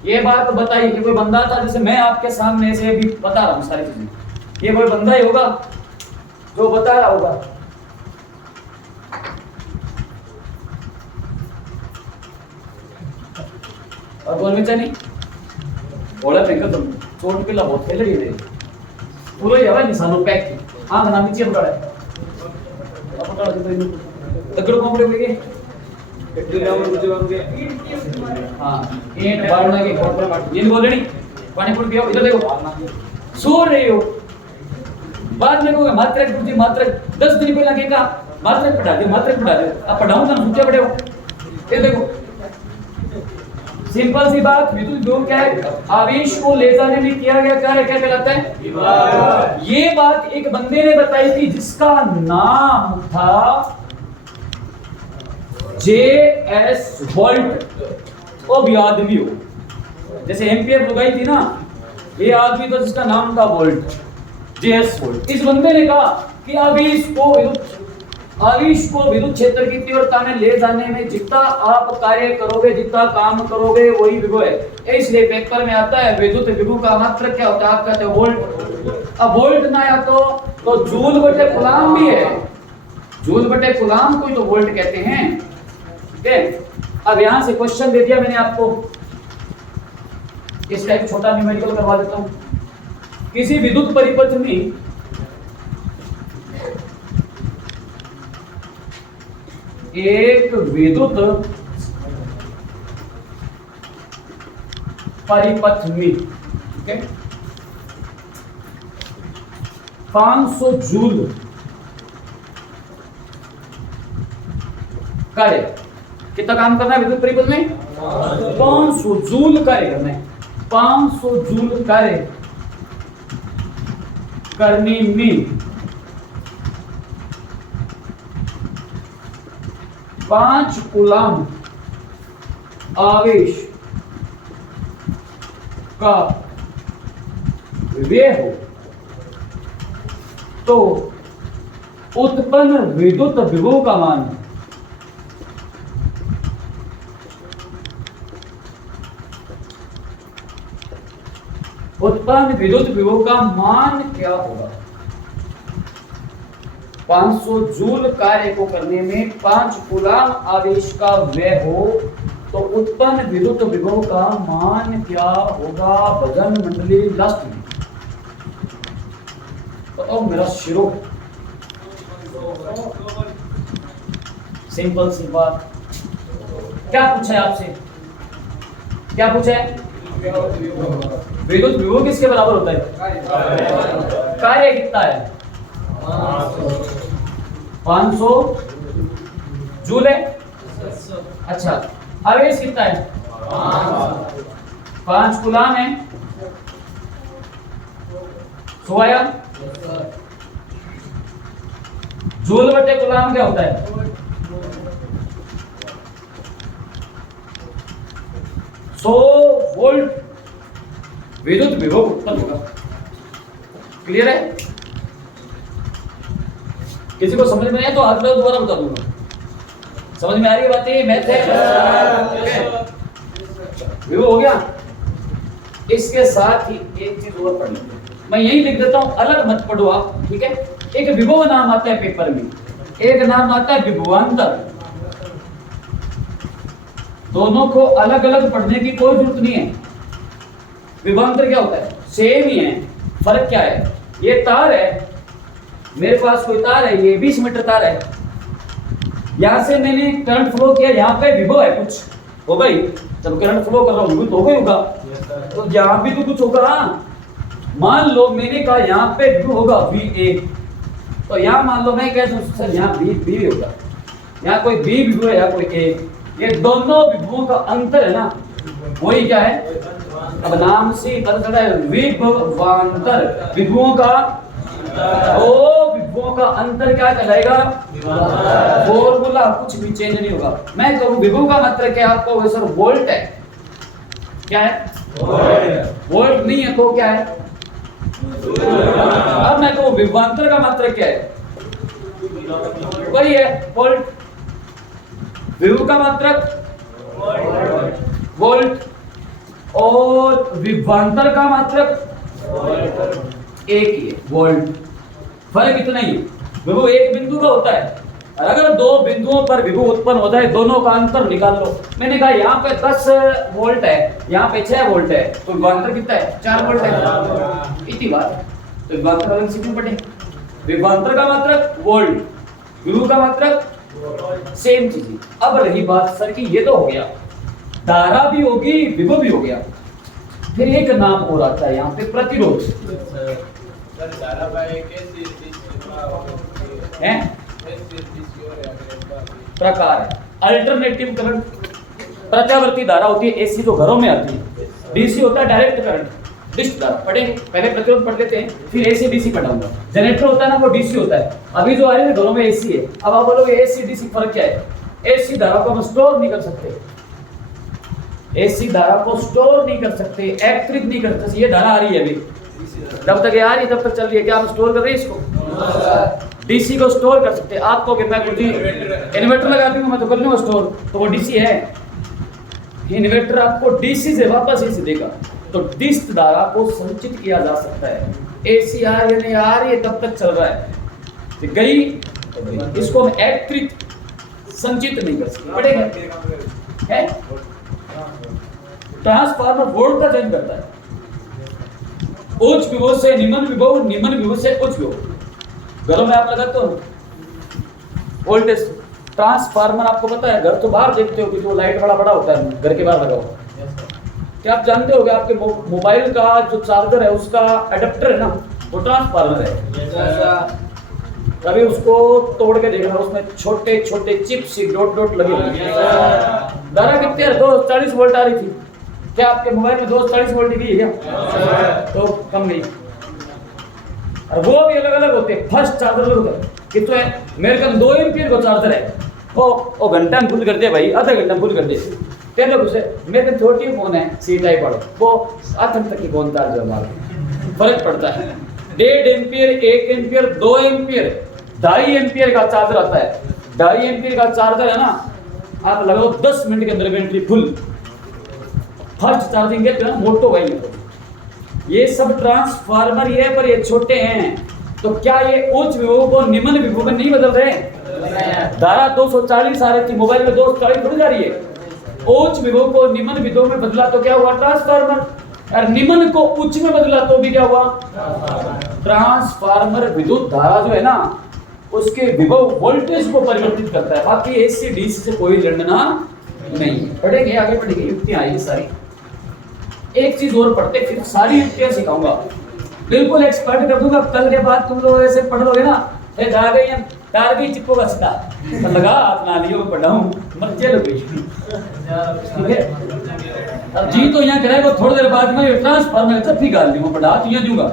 ये बात बताई कि कोई बंदा था, जैसे मैं आपके सामने से भी बता रहा हूं सारी चीजें, ये कोई बंदा ही होगा जो बता रहा होगा। और बोल में नहीं बोला फेंका तुम चोट पिला बहुत खेल रही है पूरा ही हवा निशानों पैक की आंख ना नीचे पकड़ा है, अब पकड़ा तो तगड़ कौन पड़े हुए हां ईंट बारना के फोट पर काट ये बोल रही पानी पुर पियो, इधर देखो सो रहे हो, बाद में को मात्रक गुरुजी मात्रक 10 दिन पहले के का मात्रक पढ़ा दे अब पढ़ाऊं ना सूचे पढ़े हो। ये देखो सिंपल सी बात, विद्युत विभव क्या है, आवेश को ले जाने में किया गया कार्य क्या कहलाता है। ये बात एक बंदे ने बताई थी जिसका नाम था J.S. वोल्ट। वो भी आदमी हो, जैसे एम्पियर लगाई थी ना, ये आदमी था जिसका नाम था वोल्ट, J.S. वोल्ट। इस बंदे ने कहा कि आवेश को विद्युत क्षेत्र की तीव्रता में ले जाने में जितना आप कार्य करोगे, जितना काम करोगे, वही विभव है। इसलिए पेपर में आता है विद्युत विभव का मात्रक क्या होता है, आप कहते हो वोल्ट। अब वोल्ट ना या तो जूल बटे कूलम भी है, जूल बटे कूलम को ही तो वोल्ट कहते हैं। ठीक है, अब यहां से क्वेश्चन दे दिया मैंने आपको, इसका एक छोटा न्यूमेरिकल करवा देता हूं। किसी विद्युत परिपथ में एक विद्युत परिपथ में, ठीक है, 500 जूल कार्य, कितना काम करना है विद्युत परिपथ में? 500 जूल कार्य करना है। 500 जूल कार्य करने में 5 कूलम आवेश का व्यय हो तो उत्पन्न विद्युत विभव का मान क्या होगा? 500 जूल कार्य को करने में 5 कूलम आवेश का व्यय हो तो उत्पन्न विद्युत विभव का मान क्या होगा? भजन मंडली लास्ट में बताओ मेरा शिरो। सिंपल सी बात। क्या पूछा है आपसे? क्या पूछा है? विद्युत विभव किसके बराबर होता है? कार्य कितना है? 500 जूल है। अच्छा, आवेश कितना है? 5 कूलम है। सोया जूल बटे कूलम क्या होता है? 100 वोल्ट विद्युत विभव उत्पन्न होगा। क्लियर है? किसी को समझ में नहीं है तो हाथ में दोबारा बता दूंगा। समझ में आ रही है बातें? मैथ है। विभव हो गया। इसके साथ ही एक चीज और पढ़ लीजिए, मैं यही लिख देता हूं, अलग मत पढ़ो आप, ठीक है? एक विभव नाम आता है पेपर में, एक नाम आता है विभवांतर। दोनों को अलग अलग पढ़ने की कोई जरूरत नहीं है। विभवांतर क्या होता है? सेम ही है, फर्क क्या है? ये तार है, मेरे पास कोई तार है, ये 20 मीटर तार है, यहां से मैंने करंट फ्लो किया, यहाँ पे विभव है कुछ, हो गई। जब करंट फ्लो कर रहा हूं विभव तो हो गई होगा, तो यहाँ भी तो कुछ होगा। मान लो मैंने कहा यहाँ पे विभव होगा VA, तो यहाँ मान लो मैं कह सकता सर यहाँ B होगा, यहाँ कोई B विभव है, यहाँ कोई A। ये दोनों विभवों का अंतर है ना, वही क्या है? अब नाम से पता चला है विभवांतर। विभवों का विभवों का अंतर क्या कहलाएगा? फॉर्मूला कुछ भी चेंज नहीं होगा। मैं कहूँ विभव का मात्रक क्या है? आपको सर वोल्ट है। क्या है? वोल्ट नहीं है तो क्या है? अब मैं कहूँ विभवांतर का मात्रक क्या है? वही है वोल्ट। विभव का मात्रक वोल्ट और विभवांतर का मात्रक एक ही है, वोल्ट। फर्क इतना ही। विभव एक बिंदु का होता है, और अगर दो बिंदुओं पर विभव उत्पन्न होता है, दोनों का अंतर निकाल लो। मैंने कहा यहाँ पे 10 वोल्ट है, यहाँ पे 6 वोल्ट है, तो विभवांतर कितना है? 4 वोल्ट है। इतनी बात है। तो विभवांतर अलग सीखनी पड़े। विभवांतर का मात्रक वोल्ट, विभव का मात्रक सेम चीज। अब रही बात सर की, ये तो हो गया, धारा भी होगी विभव भी हो गया, फिर एक नाम और आता है यहाँ पे, प्रतिरोध है, प्रकार है। अल्टरनेटिव करंट, प्रत्यावर्ती धारा होती है एसी जो घरों में आती है, डीसी होता है डायरेक्ट करंट, डिस्ट धारा। पढ़ेंगे पहले प्रतिरोध पढ़ लेते हैं, फिर एसी डीसी पढ़ाऊंगा। जनरेटर होता है ना वो डीसी होता है, अभी जो आ रही है घरों में एसी है। अब आप बोलोगे एसी डीसी फर्क क्या है? एसी धारा को हम स्टोर नहीं कर सकते, एसी धारा को स्टोर नहीं कर सकते, एकत्रित नहीं कर सकते। ये धारा आ रही है अभी, जब तक ये आ रही है तब तक चल रही है, क्या हम स्टोर कर रहे हैं इसको? डीसी को स्टोर कर सकते हैं। आपको मैं कुछ इन्वर्टर लगा दूंगा, मैं तो कर लूंगा स्टोर, तो वो डीसी है। इन्वर्टर आपको डीसी से वापस एसी देगा, तो डिस्ट धारा को संचित किया जा सकता है। एसी आ रही है नहीं आ रही है तब तक चल रहा है, तो गई इसको हम एकत्रित संचित नहीं कर सकते। पड़ेगा है? ट्रांसफार्मर वोल्ट का चेंज करता है, उच्च विभव से निम्न विभव, निम्न विभव से उच्च विभव। घरों में आप लगाते हो वोल्टेज, ट्रांसफार्मर आपको पता है, घर तो बाहर देखते हो कि जो लाइट बड़ा बड़ा होता है घर के बाहर लगा हुआ, क्या आप जानते होगे आपके मोबाइल का जो चार्जर है उसका एडेप्टर है ना, वो ट्रांसफार्मर है। कभी उसको तोड़ के देखना, उसमें छोटे छोटे चिप्स डॉट डॉट लगे हुए हैं। धारा कितनी है? 240 वोल्ट आ रही थी। क्या आपके मोबाइल में 240 वोल्ट की है क्या? तो कम नहीं। और वो भी अलग अलग होते हैं। फर्स्ट चार्जर अलग होता है, कितना है? मेरे का 2 एम्पियर का चार्जर है, वो घंटा में फुल कर दे भाई, आधा घंटा फुल कर दे। तेरे लोग उसे, मेरे का छोटी फोन है सी टाइप वाला, वो आधे तक की फोन चार्ज हमारा फर्क पड़ता है। 1.5 एम्पियर, 1 एम्पियर, 2 एम्पियर, 2.5 एम्पियर का चार्जर आता है। 2.5 एम्पियर का चार्जर है ना, आप लगाओ 10 मिनट के अंदर बैटरी फुल। फर्स्ट चार्जिंग के ना मोटो भाई, ये सब ट्रांसफार्मर ही है पर ये छोटे हैं। तो क्या ये उच्च विभव को निम्न विभव में नहीं बदल रहे? धारा 240 आ रही थी, मोबाइल में 240 थोड़ी जा रही है। उच्च विभव को निम्न विभव में बदला तो क्या हुआ? ट्रांसफार्मर। और निम्न को उच्च में बदला तो भी क्या हुआ? ट्रांसफार्मर विद्युत धारा जो है ना, उसके विभव वोल्टेज को परिवर्तित करता है। बाकी एसी डीसी से कोई लड़ना नहीं। पढ़ेंगे, आगे पढ़ेंगे, युक्तियां आएगी सारी। एक चीज और पढ़ते फिर सारी युक्तियां सिखाऊंगा, बिल्कुल एक्सपर्ट कर दूंगा। कल के बाद तुम लोग ऐसे पढ़ लोगे ना, फिर जा गई हम तार गई चिपको का सीधा तो लगा अपना लियो मैं पढ़ाऊं मत चलो गई। ठीक है, अब जी तो यहाँ कराएगा थोड़ी देर बाद में ट्रांसफार्मर तब भी गाल दूंगा, पढ़ा तो यहाँ दूंगा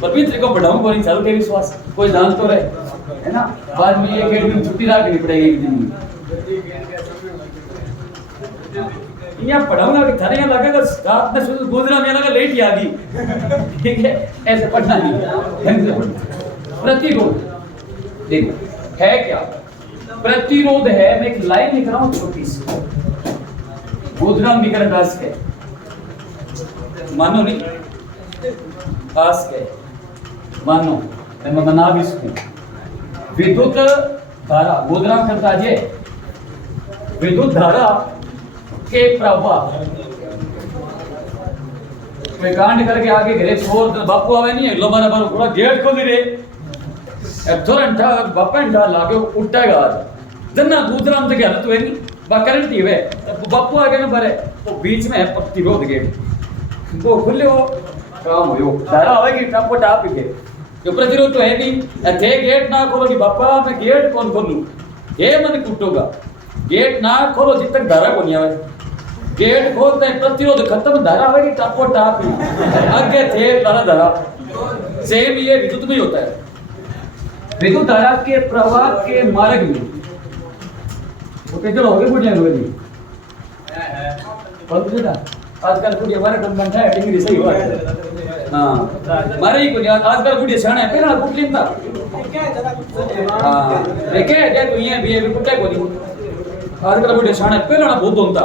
पर भी तेरे को पढ़ाऊं कोई चल के विश्वास कोई जान तो रहे, है ना। बाद में ये गेट में छुट्टी रखनी पड़ेगी एक दिन में। यहाँ पढ़ाऊंगा कि थाने यहाँ लगेगा रात में शुद्ध गुजरा में लगा लेट ही आ गई। ठीक है, ऐसे पढ़ना नहीं, ढंग से पढ़ना। प्रतिरोध देखो है क्या? प्रतिरोध है, मैं एक लाइन लिख रहा हूं छोटी सी, गोधराम विकरण दास के, मानो नहीं दास के, मानो मैं मना भी सकूं। विद्युत धारा गोधराम करता है, विद्युत धारा के प्रवाह कोई कांड करके आगे घरे छोड़ बापू आवे नहीं है, लो मारा बारो थोड़ा गेट खोल रे अब थोड़ा बापा लागे उठेगा जन्ना दूसरा से क्या हालत हुए नहीं करंट ही हुए बापू आगे में भरे वो बीच में है प्रतिरोध गेट वो खुले हो काम हो धारा आवेगी टापो टाप के जो प्रतिरोध तो है नहीं थे गेट ना खोलो कि बापा मैं गेट कौन खोलूं ये मन कुटोगा गेट ना खोलो जब तक धारा को नहीं आवे गेट खोलते हैं प्रतिरोध खत्म धारा आवेगी टापो टाप आगे थे धारा सेम ये विद्युत में होता है। विद्युत धारा के प्रवाह के मार्ग में वो कैसे हो गए बुढ़िया हुए जी आजकल बुढ़िया हमारे कम बनता है डिग्री सही हुआ हाँ मारे ही कुछ आजकल बुढ़िया शान है पहला कुछ लेता हाँ देखे क्या तो ये भी कुछ है कोई आजकल बुढ़िया शान है पहला ना बहुत होता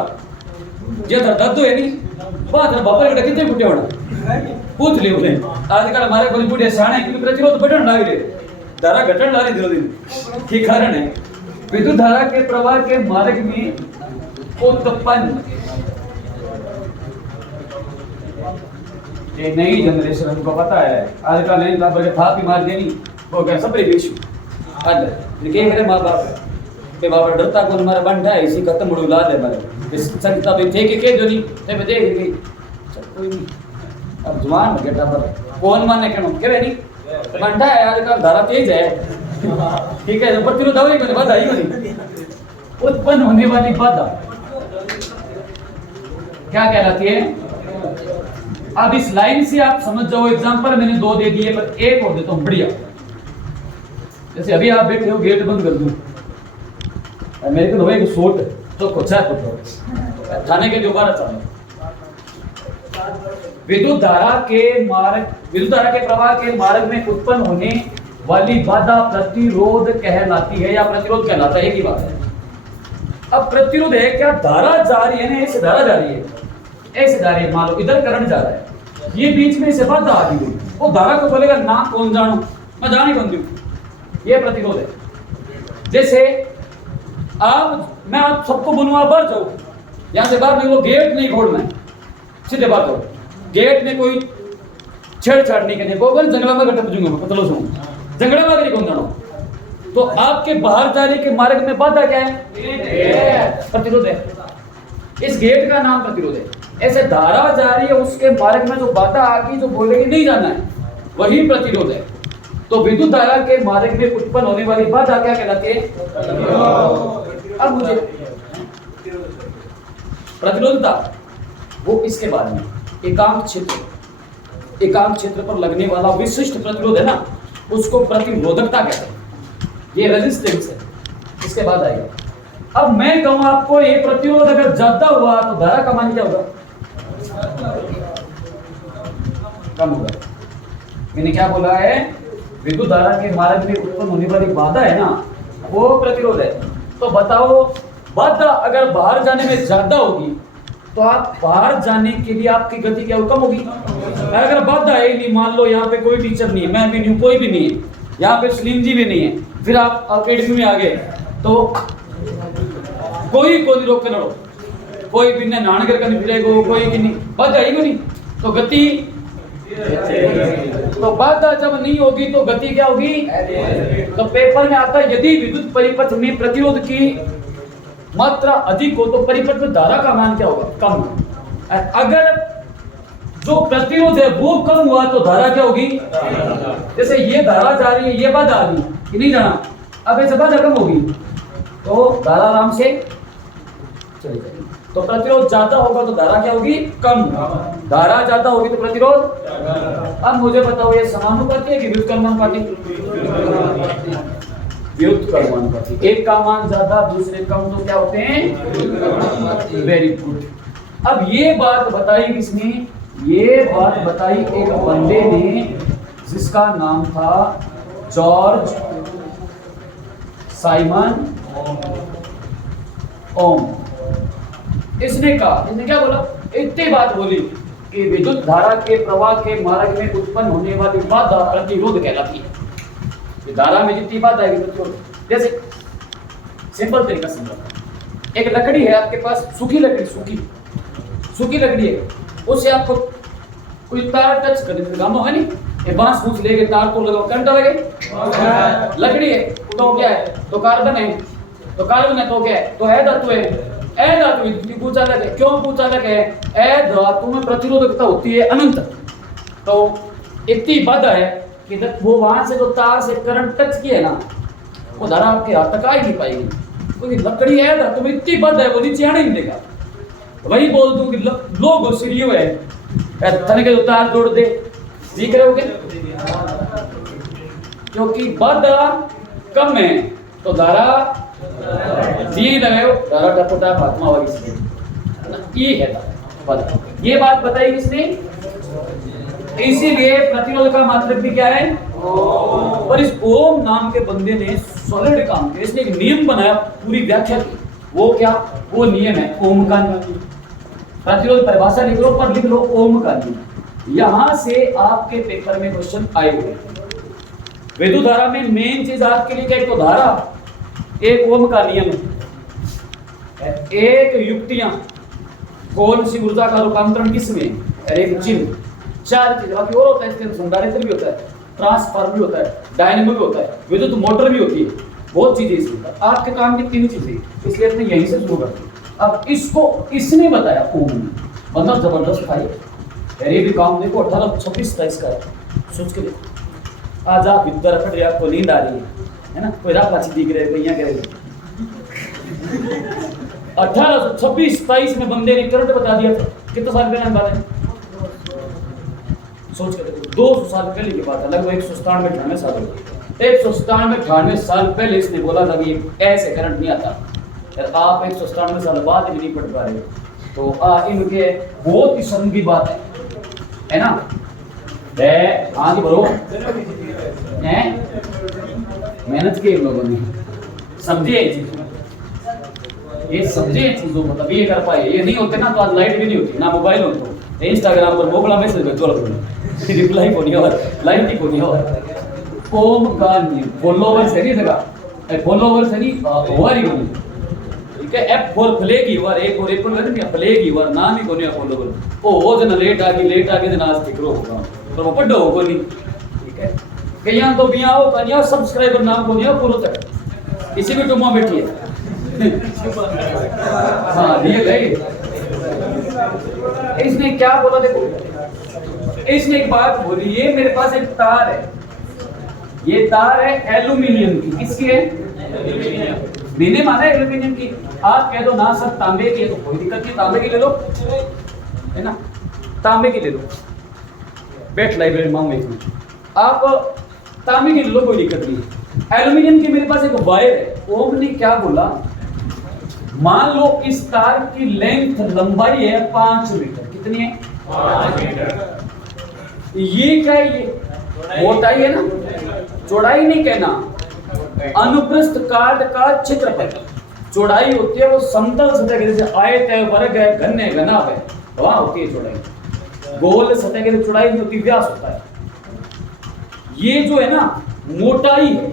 जे तर दर्द है नहीं बात है बापा के कितने बुढ़े होना पूछ ले उन्हें आजकल हमारे कोई बुढ़िया शान है क्योंकि प्रतिरोध बढ़न लग रहे धारा घटन ला रही दिनों दिन के कारण है विद्युत धारा के प्रवाह के मार्ग में उत्पन्न ये नई जनरेशन हमको पता है आजकल नहीं था बड़े था भी मार देनी वो क्या सब विश्व आज के मेरे माँ बाप के बाबा डरता कौन हमारा बंटा है इसी खत्म मुड़ ला दे हमारे इस संगता भी थे कि जो नहीं थे मैं देख गई कोई नहीं अब जवान हो गया पर कौन माने क्यों कह नहीं बंटा है आजकल धारा तेज है ठीक है प्रतिरोध दवाई में बाधा ही नहीं उत्पन्न होने वाली बाधा क्या कहलाती है? अब इस लाइन से आप समझ जाओ एग्जांपल मैंने 2 दे दिए पर एक और देता हूं बढ़िया। जैसे अभी आप बैठे हो गेट बंद कर दूं मेरे को भाई शॉट तो कोचा को थाने के दोबारा चलो विद्युत धारा के प्रवाह के मार्ग में उत्पन्न होने वाली बाधा प्रतिरोध कहलाती है या प्रतिरोध कहलाता है, एक ही बात है। अब प्रतिरोध है क्या? धारा जा रही है ना, ऐसे धारा जा रही है, ऐसे जा रही है, मान लो इधर करंट जा रहा है, ये बीच में से बाधा आ रही है, वो धारा को बोलेगा ना कौन जानो मैं जानी बन दू, ये प्रतिरोध है। जैसे मैं आप सबको बोलूंगा बाहर जाओ, यहां से बाहर निकलो, गेट नहीं खोलना है, सीधे बात हो, गेट में कोई छेड़छाड़ नहीं करनी, जंगला में गट्टा पूछूंगा पतलो से जंगला में कौन जानो तो आपके बाहर जाने के मार्ग में बाधा क्या है? प्रतिरोध है। इस गेट का नाम प्रतिरोध है। ऐसे धारा जा रही है, उसके मार्ग में जो बाधा आगी, जो बोलेगी नहीं जाना है, वही प्रतिरोध है। तो विद्युत धारा के मार्ग में उत्पन्न होने वाली बाधा क्या कहलाती है? अब मुझे प्रतिरोधता वो इसके बारे में एकांक क्षेत्र पर लगने वाला विशिष्ट प्रतिरोध है ना, उसको प्रतिरोधकता कहते हैं। ये रेजिस्टेंस है, इसके बाद आएगा। अब मैं कहूं आपको ये प्रतिरोध अगर ज्यादा हुआ तो धारा का मान क्या होगा? कम होगा। मैंने क्या बोला है? विद्युत धारा के मार्ग में उत्पन्न होने वाली बाधा है ना, वो प्रतिरोध है। तो बताओ, बाधा अगर बाहर जाने में ज्यादा होगी तो आप बाहर जाने के लिए आपकी गति क्या कम होगी? अगर बाधा है नहीं, मान लो यहाँ पे कोई टीचर नहीं है, मैं भी नहीं हूँ, कोई भी नहीं है, यहाँ पे सलीम जी भी नहीं है, फिर आप अकेडमी में आ गए तो कोई रोक के लड़ो, कोई भी नानगर का नहीं फिरेगा, कोई भी नहीं, बाधा है नहीं, तो गति, तो बाधा जब नहीं होगी तो गति क्या होगी? तो पेपर में आता है यदि विद्युत परिपथ में प्रतिरोध की मात्रा अधिक हो तो परिपथ में धारा का मान क्या होगा? कम। अगर जो प्रतिरोध है वो कम हुआ तो धारा क्या होगी? जैसे ये धारा जा रही है, ये बाधा आ गई कि नहीं जाना, अब ऐसे बाधा कम होगी तो धारा आराम से चली जाएगी। तो प्रतिरोध ज्यादा होगा तो धारा क्या होगी? कम। धारा ज्यादा होगी तो प्रतिरोध। अब मुझे बताओ, ये समानुपाती है कि व्युत्क्रमानुपाती? व्युत्क्रमानुपाती। एक का मान ज्यादा, दूसरे कम, तो क्या होते हैं? Very good. अब ये बात बताई किसने? ये बात बताई एक बंदे ने जिसका नाम था जॉर्ज साइमन ओम। इसने क्या बोला? इतनी बात बोली कि विद्युत धारा के प्रवाह के मार्ग में उत्पन्न होने वाली बाधा प्रतिरोध कहलाती है। धारा में जितनी बाधा है प्रतिरोध। जैसे सिंपल तरीका समझो, एक लकड़ी है आपके पास, सूखी लकड़ी है, उससे आपको कोई तार टच कर दे, काम होगा नहीं? ये बांस पूछ लेके तार को लगाओ, करंट लगे? लकड़ी है तो क्या है? तो कार्बन है, तो क्या है? तो है धातु है। ए धातु पूचालक है। क्यों पूचालक है? ए धातु में प्रतिरोधकता होती है अनंत। तो इतनी बाधा है कि वो वहां से जो तार से करंट टच किया है ना, वो धारा आपके हाथ तक आ ही नहीं पाएगी, क्योंकि लकड़ी है धातु में इतनी बाधा है, वो नीचे आने नहीं देगा। वही बोल दूं कि लोग सीढ़ियों है, तने के तार जोड़ दे, ठीक रहोगे? क्योंकि बाधा कम है तो धारा जी लगाओ, धारा टपटा आत्मा वाली ये है बाधा। ये बात बताई किसने? इसीलिए प्रतिरोध का मात्रक भी क्या है? और इस ओम नाम के बंदे ने सॉलिड काम किया, इसने एक नियम बनाया, पूरी व्याख्या की। वो क्या? वो नियम है ओम का नियम। प्रतिरोध परिभाषा लिख लो, पर लिख लो ओम का नियम। यहां से आपके पेपर में क्वेश्चन आए हुए। विद्युत धारा में मेन चीज आपके लिए क्या? एक तो धारा, एक ओम का नियम, एक युक्तियां, कौन सी ऊर्जा का रूपांतरण किसमें, एक चिन्ह, चार चीज। बाकी और होता है, इसके संधारित्र भी होता है, ट्रांसफार्मर भी होता है, डायनेमो भी होता है, विद्युत मोटर भी होती है, बहुत चीजें इसमें। आपके काम की तीन चीजें, इसलिए अपने यहीं से शुरू करते हैं। अब इसको इसने बताया ओम ने, मतलब जबरदस्त था ये भी काम। देखो 1826 का है, सोच के देखो। आज आप इधर रख रहे, आपको नींद आ रही है ना? कोई रात पाची दिख रहे, कोई यहाँ कह 1826-27 में बंदे ने करंट बता दिया था। कितने साल पहले बात है? सोच के देखो, 200 साल पहले की बात है, लगभग 197-98 साल पहले। 197-98 साल पहले इसने बोला था कि ऐसे करंट नहीं आता। आप 197 साल बाद भी नहीं पढ़ पा रहे, तो इनके बहुत ही शर्म की बात है ना? आगे बढ़ो, मेहनत की इन लोगों ने, समझे ये समझे चीजों, मतलब ये कर पाए। ये नहीं होते ना तो आज लाइट भी नहीं होती, ना मोबाइल हो तो इंस्टाग्राम पर मोबाइल मैसेज भेजो, रिप्लाई को नहीं हो, लाइट ही को नहीं हो। ओम का नियम, फॉलोवर्स है नहीं जगह, फॉलोवर्स है नहीं, ओवर ही होनी, ठीक है? एफ फॉर फ्लेग यूर, एक और एप्पल लगे नहीं, फ्लेग यूर नाम ही कोनी फॉलोवर। ओ जना लेट आ गई जना आज ठीक रो होगा, पर वो पढ़ो होगा नहीं, ठीक है? कहीं तो भी आओ कहीं सब्सक्राइबर नाम को नहीं पूरा तक किसी भी टूमा बैठी है हाँ ये गए। इसने क्या बोला देखो, इसने एक बात बोली, ये मेरे पास एक तार है, ये तार है एल्यूमिनियम की। किसकी है? मैंने माना है एल्यूमिनियम की। आप कह दो ना सर तांबे की है, तो कोई दिक्कत नहीं, तांबे की ले लो, है ना, तांबे की ले लो। बैठ लाइब्रेरी मांग में आप तांबे की ले लो, कोई दिक्कत नहीं। एल्यूमिनियम की मेरे पास एक वायर है। ओम ने क्या बोला, मान लो इस तार की लेंथ लंबाई है 5 मीटर। कितनी है? 5 मीटर। ये क्या है? ये मोटाई है ना, चौड़ाई नहीं कहना, अनुप्रस्थ काट का क्षेत्रफल। चौड़ाई होती है वो समतल सतह के जैसे आयत है, वर्ग है, घन है, घनाभ है, वहां होती है चौड़ाई। गोल सतह के चौड़ाई नहीं होती, व्यास होता है। ये जो है ना मोटाई है,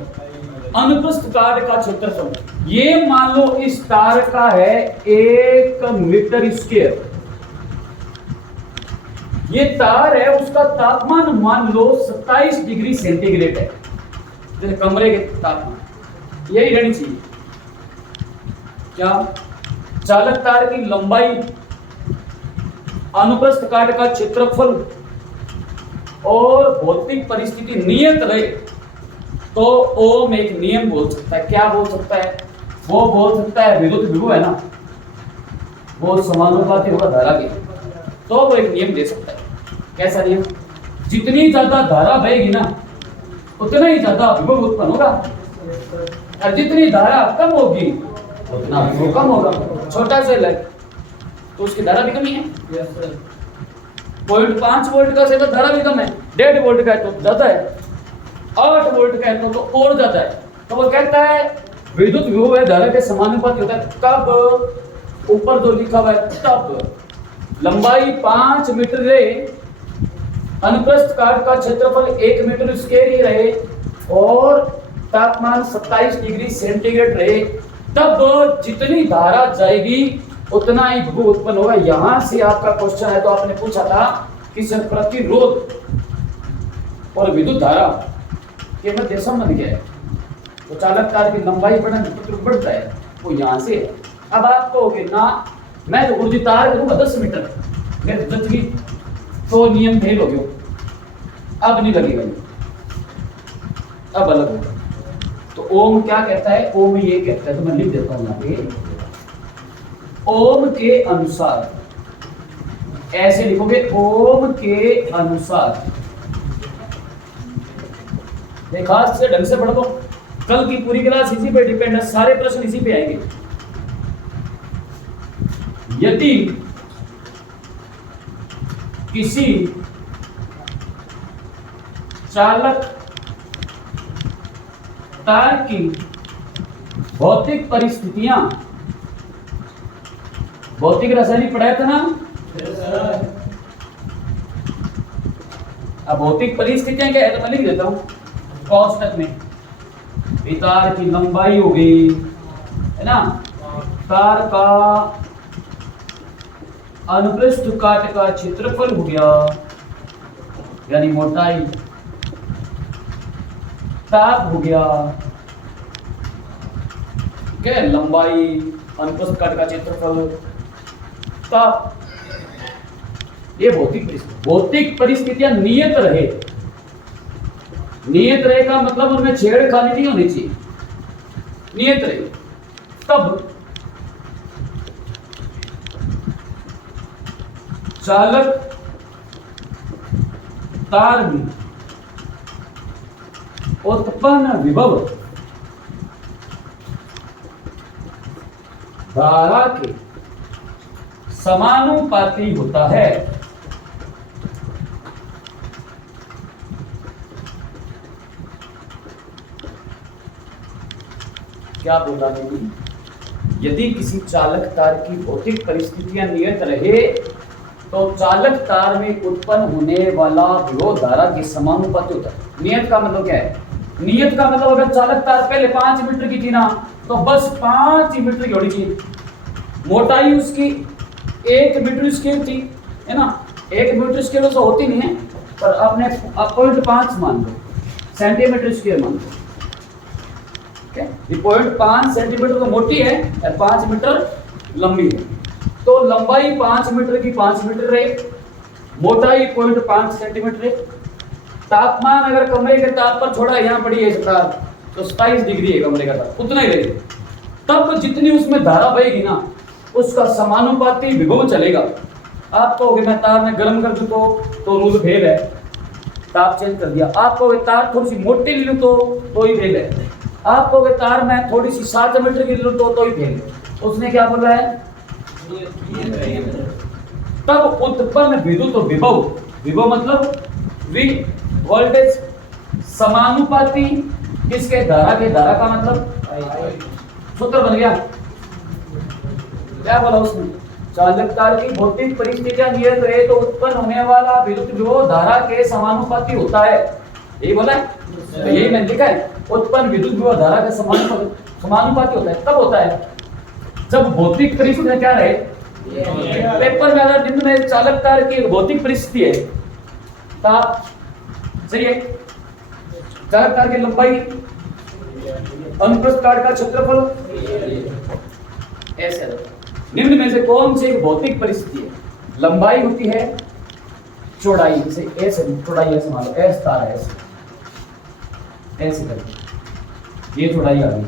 अनुप्रस्थ काट का क्षेत्रफल। ये मान लो इस तार का है 1 मीटर स्क्वायर। ये तार है, उसका तापमान मान लो 27 डिग्री सेंटीग्रेड है, जैसे कमरे के तापमान। यही रहनी चाहिए। क्या? चालक तार की लंबाई, अनुप्रस्थ काट का क्षेत्रफल और भौतिक परिस्थिति नियत रहे तो ओम एक नियम बोल सकता है। क्या बोल सकता है? वो बोल सकता है विद्युत विभव है ना, वो समानुपाती होगा धारा के, तो वो एक नियम दे सकता है। कैसा नियम? जितनी ज्यादा धारा बहेगी ना उतना ही ज्यादा विभव उत्पन्न होगा, और जितनी धारा कम होगी उतना विभव कम होगा। छोटा सेल है तो उसकी धारा भी कमी है। 0.5 वोल्ट का सेल तो धारा भी कम है, 1.5 वोल्ट का है तो ज्यादा है, 8 वोल्ट का है तो और ज्यादा है। तो वो कहता है विद्युत विभव है धारा के समानुपाती होता है। कब? ऊपर जो लिखा हुआ है तब। लंबाई 5 मीटर रहे, अनुप्रस्थ काट का क्षेत्रफल 1 मीटर स्क्वायर ही रहे और तापमान 27 डिग्री सेंटीग्रेड रहे, तब जितनी धारा जाएगी उतना ही विभव उत्पन्न होगा। यहां से आपका क्वेश्चन है, तो आपने पूछा था कि सर प्रतिरोध और विद्युत धारा के मध्य संबंध क्या है? तो चालक तार की लंबाई बढ़ता है, वो यहां से है। अब आप कहोगे ना मैं तो ऊर्जा तार करूंगा 10 मीटर, मैं तो जच गई, तो नियम फेल हो गया, अब नहीं लगेगा, अब अलग होगा। तो ओम क्या कहता है? ओम ये कहता है, तो मैं लिख देता हूं यहां पे, ओम के अनुसार, ऐसे लिखोगे, ओम के अनुसार। खास से ढंग से पढ़ दो, कल की पूरी क्लास इसी पे डिपेंड है, सारे प्रश्न इसी पे आएंगे। यदि किसी चालक तार की भौतिक परिस्थितियां, भौतिक रासायनिक पढ़ाया था ना, अब भौतिक परिस्थितियां क्या है तो मैं लिख देता हूं कोष्टक में। तार की लंबाई हो गई, है ना, तार का अनुप्रस्थ काट का क्षेत्रफल हो गया यानी मोटाई, ताप हो गया, ठीक है, लंबाई, अनुप्रस्थ काट का क्षेत्रफल, ताप, ये भौतिक परिस्थितियां नियत रहे। नियत रहे का मतलब उनमें छेड़खानी नहीं होनी चाहिए, नियत रहे, तब चालक तार में उत्पन्न विभव धारा के समानुपाती होता है। क्या बोला मैंने? यदि किसी चालक तार की भौतिक परिस्थितियां नियत रहे तो चालक तार में उत्पन्न होने वाला विभव धारा के समानुपाती होता है। नियत का मतलब क्या है? नियत का मतलब अगर चालक तार पहले 5 मीटर की थी ना तो बस 5 मीटर की होनी चाहिए। मोटाई उसकी 1 मीटर स्क्वायर थी, है ना, 1 मीटर स्क्वायर तो होती नहीं है, पर आपने 0.5 मान लो, सेंटीमीटर स्क्वायर मान लो। ये 0.5 सेंटीमीटर तो मोटी है और 5 मीटर लंबी है, तो लंबाई 5 मीटर की 5 मीटर है, मोटाई 0.5 सेंटीमीटर है। तापमान अगर कमरे के ताप पर छोड़ा यहाँ पड़ी है तो 27 डिग्री है कमरे का ताप, उतना ही रहेगा। तब जितनी उसमें धारा बहेगी ना उसका समानुपाती विभव चलेगा। आप कहोगे मैं तार में गर्म कर दूं तो रूल फेल है, ताप चेंज कर दिया। आप कहोगे तार थोड़ी सी मोटी ले लूं तो ही फेल है। आप कहोगे तार में थोड़ी सी 7 मीटर की लूं तो ही फेल है। उसने क्या बोला है? तब उत्पन्न विद्युत विभव, विभव मतलब वी वोल्टेज समानुपाती किसके? धारा के। धारा का मतलब सूत्र बन गया। क्या बोला उसने? चालक तार की भौतिक परिस्थितियां नियत रहे तो उत्पन्न होने वाला विद्युत विभव धारा के समानुपाती होता है। यही बोला है, तो यही मैंने लिखा है, उत्पन्न विद्युत विभव धारा के समानुपाती होता है। कब होता है? जब भौतिक परिस्थितियां क्या रहे? पेपर में अगर निम्न में चालक तार की भौतिक परिस्थिति है, ताप सही है, चालक तार की लंबाई, अनुप्रस्थ काट का क्षेत्रफल, ऐसे निम्न में से कौन सी एक भौतिक परिस्थिति है? लंबाई होती है, चौड़ाई, जैसे ऐसे चौड़ाई ऐसे मान लो, ऐसे तार है, ऐसे करके ये चौड़ाई आ गई,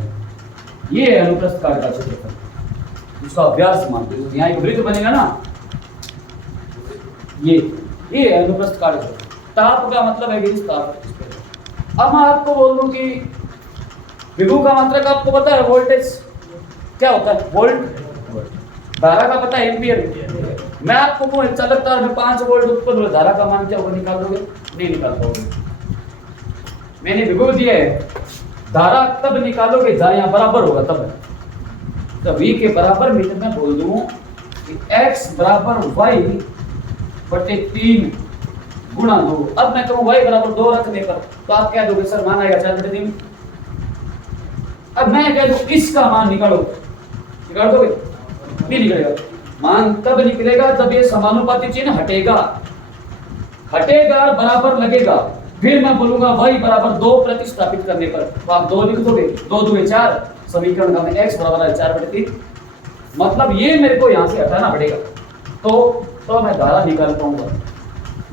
ये है अनुप्रस्थ काट का क्षेत्रफल, उसका व्यास मानते हैं। यहाँ एक वृत्त बनेगा ना, ये है अनुप्रस्थ काट। ताप का मतलब है कि इस ताप। अब मैं आपको बोल दूं कि विभव का मात्रक आपको पता है, वोल्टेज क्या होता है? वोल्ट। धारा का पता है, एम्पियर। मैं आपको कहूं चालक तार में 5 वोल्ट उत्पन्न हुआ, धारा का मान क्या होगा? निकाल दोगे? नहीं निकाल पाओगे। मैंने विभव दिया है, धारा तब निकालोगे जहां यहां बराबर होगा तब। तो v के बराबर मीटर में बोल दूं कि x बराबर y बटे 3 गुणा 2। अब मैं कहूं y बराबर 2 रखने पर तो आप क्या दोगे? सर मान आएगा 4 बटे 3। अब मैं कह दूं इसका मान निकालो, निकाल दोगे? नहीं निकलेगा। मान तब निकलेगा जब ये समानुपाती चिन्ह हटेगा, बराबर लगेगा। फिर मैं बोलूंगा y बराबर 2 प्रतिस्थापित करने पर तो आप 2 लिख दोगे, 2 दूगे 4, समीकरण का मैं x बराबर है 4 बटे 3। मतलब ये मेरे को यहां से हटाना पड़ेगा तो मैं धारा निकाल पाऊंगा।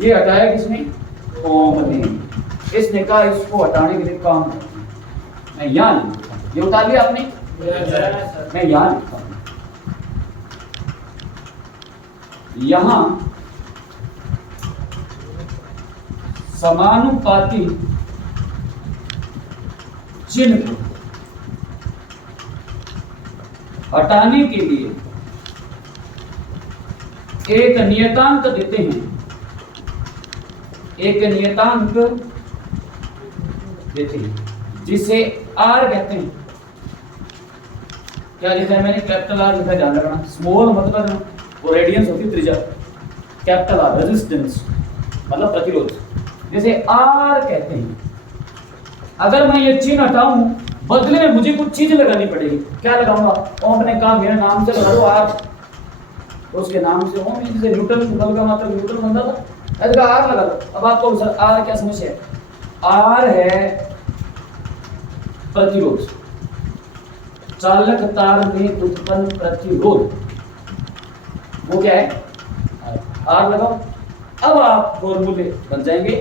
ये हटाया किसने? ओम ने। इसने कहा इसको हटाने के लिए काम मैं यहां लिखता हूं। ये उतार लिया आपने? मैं यहां लिखता हूं। यहां समानुपाती चिन्ह को हटाने के लिए एक नियतांक देते हैं, जिसे R कहते हैं। क्या लिखा है मैंने? कैपिटल R लिखा, ध्यान रखना। स्मॉल मतलब वो रेडियंस होती है त्रिज्या, कैपिटल R रेजिस्टेंस मतलब प्रतिरोध, जैसे R कहते हैं। अगर मैं ये चिन्ह हटाऊं, बदले में मुझे कुछ चीज लगानी पड़ेगी। क्या लगाऊंगा? ओम ने कहा मेरे नाम से लगा दो R, उसके नाम से ओम, जैसे न्यूटन बल का मतलब न्यूटन बनता था, ऐसे का R लगा दो। अब आपको सर R क्या समस्या है? R है प्रतिरोध, चालक तार में उत्पन्न प्रतिरोध, वो क्या है? R लगाओ। अब आप फॉर्मूले बन जाएंगे,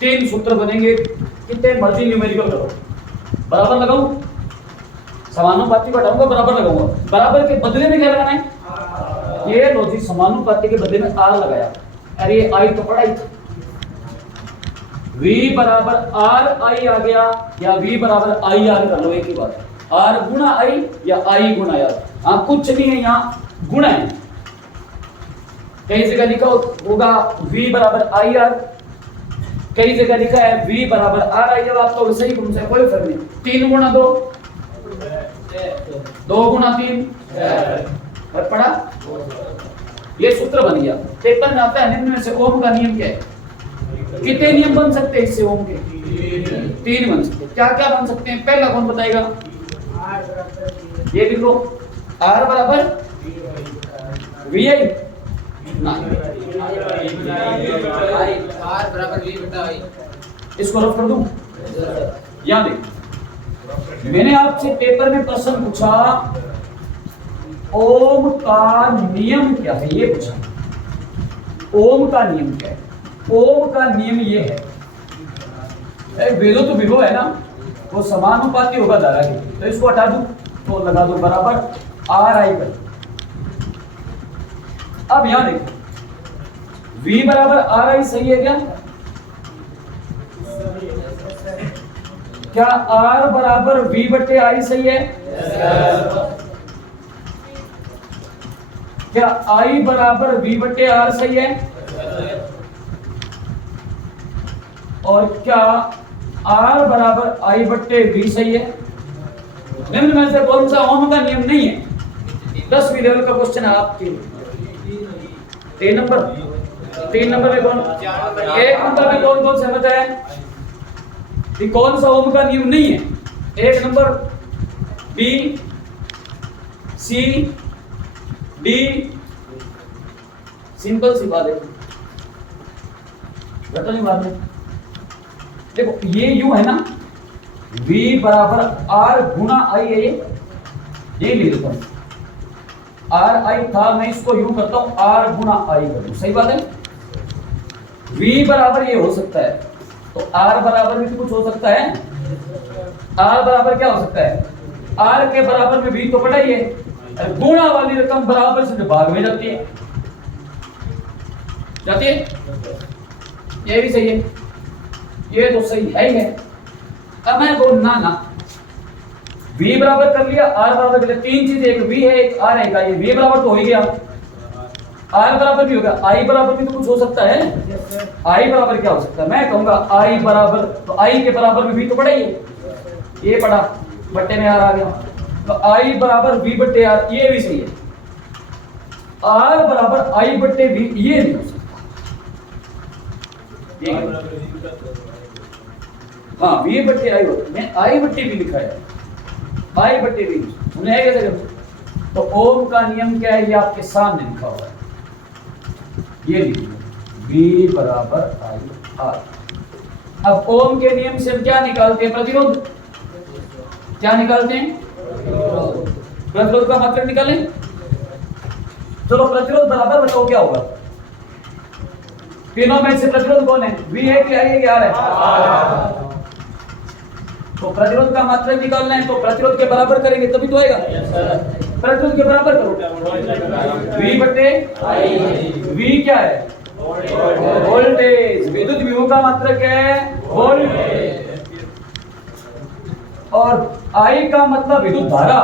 3 सूत्र बनेंगे, कितने मर्जी न्यूमेरिकल करो। बराबर लगाऊं, समानुपाती घटाऊंगा, बराबर लगाऊंगा। बराबर के बदले में क्या लगाना है? ये लो जी, समानुपाती के बदले में R लगाया। अरे ये I तो पड़ा ही था। V बराबर R I आ गया, या V बराबर I R कर लो, एक ही बात है। R गुणा I या I गुणा R। हाँ, कुछ नहीं है, यहाँ गुणा है। कई जगह लिखा होगा V बराबर I R, कई जगह लिखा है V बराबर R I। जब आप तो सही गुण से कोई फर्क नहीं। 3 गुणा 2, 2 गुणा 3 फर्क पड़ा। ये सूत्र बन गया। पेपर में आता है निम्न में से ओम का नियम क्या है? कितने नियम बन सकते हैं इससे ओम के? 3 बन सकते हैं। क्या क्या बन सकते हैं? पहला कौन बताएगा? ये लिख लो, R बराबर VI ना, R बराबर V बटा I। इसको रफ कर दूं, यहाँ देखो, मैंने आपसे पेपर में प्रश्न पूछा ओम का नियम क्या है, ये पूछा। ओम का नियम क्या है? ओम का नियम ये है, विद्युत विभव है ना, वो समानुपाती होगा धारा की, तो इसको हटा दूं तो लगा दो बराबर आर आई पर। अब यहां देखो, V बराबर आर आई सही है क्या? क्या R बराबर V बटे आई सही है? क्या I बराबर V बटे R सही है? और क्या R बराबर I बटे V सही है? निम्न में से कौन सा ओम का नियम नहीं है? 10वीं लेवल का क्वेश्चन है आपके। 3 नंबर में कौन? 1 नंबर में कौन कौन सहमत है कि कौन सा ओम का नियम नहीं है? 1 number, B, C, D। Simple सी बात है, घटना नहीं बात है। देखो ये यूं है ना, V बराबर R गुना I है, ये लिख देता हूं। R I था, मैं इसको यूं करता हूं R गुना I कर दूं, सही बात है। V बराबर ये हो सकता है, तो R बराबर भी तो कुछ हो सकता है। R बराबर क्या हो सकता है? R के बराबर में V तो पड़ा ही है, गुणा वाली रकम बराबर से भाग में जाती है, ये भी सही है, ये तो सही है ही है। अब मैं बोल ना V बराबर कर लिया, R बराबर कर लिया, 3 चीजें, एक V है एक R है, ये V बराबर तो हो ही गया, R बराबर भी होगा, I बराबर भी तो कुछ हो सकता है। I बराबर क्या हो सकता है? मैं कहूंगा I बराबर, तो I के बराबर में V तो पड़ा ही है, ये पड़ा, बट्टे में R आ गया, तो I बराबर V बट्टे R, ये भी सही है। R बराबर I बट्टे V, ये नहीं हो सकता। हाँ, V बट्टे I होता है, मैं I बट्टे V लिखा है, I बट्टे V सुने है कैसे? तो ओम का नियम क्या है, ये आपके सामने लिखा हुआ है, ये लिखिए V बराबर I R। अब ओम के नियम से हम क्या निकालते हैं? प्रतिरोध। क्या निकालते हैं? प्रतिरोध का मात्रक निकालें। चलो प्रतिरोध बराबर बताओ क्या होगा? तीनों में से प्रतिरोध कौन है? V है कि I है कि R है? तो प्रतिरोध का मात्रक निकालना है, तो प्रतिरोध के बराबर करेंगे तभी तो आएगा। प्रतिरोध के बराबर करो, V बटे V क्या है? वोल्टेज। विद्युत विभव का मात्रक है वोल्टेज, और I का मतलब विद्युत धारा,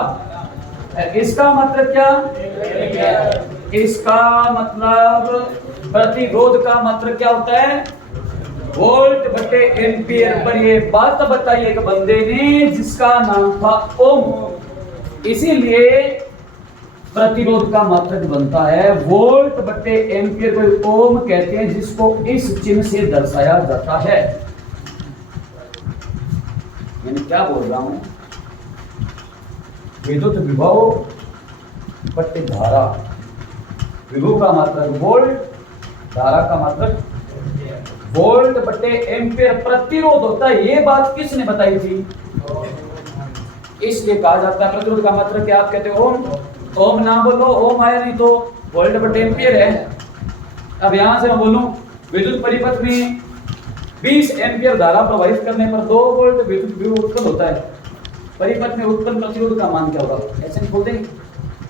इसका मतलब क्या? इसका मतलब प्रतिरोध का मतलब क्या होता है? वोल्ट बटे एम्पियर पर। ये बात बताई एक बंदे ने जिसका नाम था ओम, इसीलिए प्रतिरोध का मात्रक बनता है वोल्ट बटे एम्पियर को ओम कहते हैं, जिसको इस चिन्ह से दर्शाया जाता है। मैंने क्या बोल रहा हूं? विद्युत विभव बटे धारा, विभव का मात्रक वोल्ट, धारा का मात्रक वोल्ट बटे एम्पियर प्रतिरोध होता है। ये बात किसने बताई थी? इसलिए कहा जाता है प्रतिरोध का मात्रक क्या? आप कहते हो ओम, ओम ना बोलो, ओम आया नहीं तो वोल्ट बटे एम्पियर है। अब यहां से मैं बोलूं विद्युत परिपथ में 20 एम्पियर धारा प्रवाहित करने पर 2 वोल्ट विद्युत विभव उत्पन्न होता है, परिपथ में उत्पन्न प्रतिरोध का मान क्या होगा? ऐसे नहीं बोल देंगे,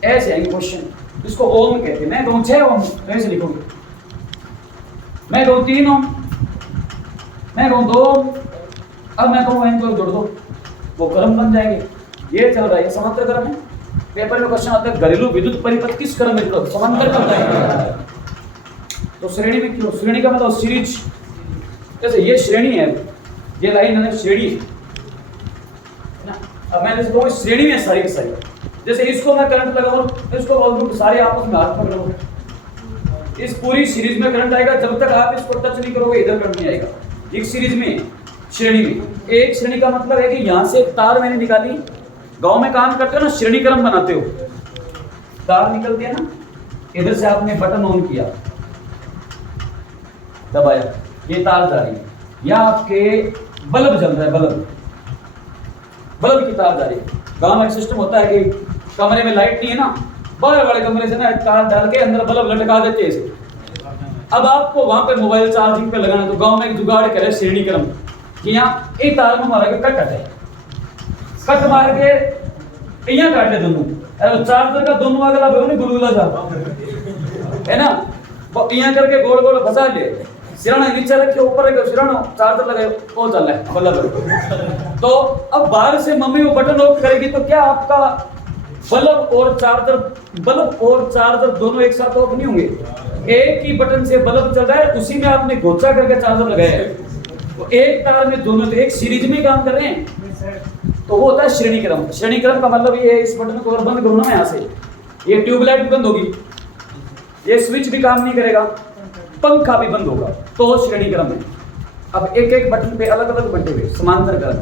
ऐसे आएंगे क्वेश्चन, इसको ओम कहते हैं। मैं कहूं 6 ओम, तो ऐसे लिखोगे। मैं कहूं 3 ओम, मैं कहूं 2 ओम, अब मैं कहूं इनको जोड़ दो, वो क्रम बन जाएंगे। ये चल रहा है, ये समांतर क्रम है। पेपर में क्वेश्चन आता है घरेलू विद्युत परिपथ किस क्रम में जुड़ा? समांतर क्रम है। तो श्रेणी में क्यों? श्रेणी का मतलब सीरीज, जैसे ये श्रेणी है, ये लाइन है, श्रेणी है ना। अब मैं जैसे कहूं श्रेणी में सारी की सारी, जैसे इसको मैं करंट लगाऊं, इसको बोल दूं सारे आपस में हाथ पकड़ लो, इस पूरी सीरीज में करंट आएगा, जब तक आप इसको टच नहीं करोगे इधर करंट नहीं आएगा। एक सीरीज में, श्रेणी में, एक श्रेणी का मतलब है कि यहां से तार मैंने निकाली, गांव में काम करते हो ना, श्रेणी क्रम बनाते हो, तार निकलती है ना, इधर से आपने बटन ऑन किया, दबाया, ये तार जा रही है, या आपके बल्ब जल रहा है, बल्ब की तार जा रही है। गाँव में एक सिस्टम होता है कि कमरे में लाइट नहीं है ना, बाहर वाले कमरे से ना तार डाल के अंदर बल्ब लटका देते हैं इसे। अब आपको वहां पे मोबाइल चार्जिंग पे लगाना, तो गांव में एक जुगाड़ करे श्रेणी क्रम कि यहाँ एक तार में मारा के कट है, कट मार के यहाँ काट ले दोनों, अरे चार्जर का दोनों अगला भी नहीं गुलगुला जा है ना, वो यहाँ करके गोल गोल फंसा ले, सिराना नीचे रखे ऊपर रखे, सिराना चार्जर लगाए वो चल रहा है बल्ब। तो अब बाहर से मम्मी वो बटन ऑफ करेगी तो क्या आपका बल्ब और चार्जर दोनों एक साथ ऑफ नहीं होंगे? एक ही बटन से बल्ब चल रहा है, उसी में आपने घोचा करके चार्जर लगाया है, तो एक तार में दोनों तो एक सीरीज में काम कर रहे हैं, तो वो होता है श्रेणी क्रम। श्रेणी क्रम का मतलब ये है, इस बटन को अगर बंद करूँ ना यहाँ से, ये ट्यूबलाइट भी बंद होगी, ये स्विच भी काम नहीं करेगा, पंखा भी बंद होगा, तो श्रेणी क्रम है। अब एक एक बटन पे अलग अलग बंटे हुए समांतर क्रम।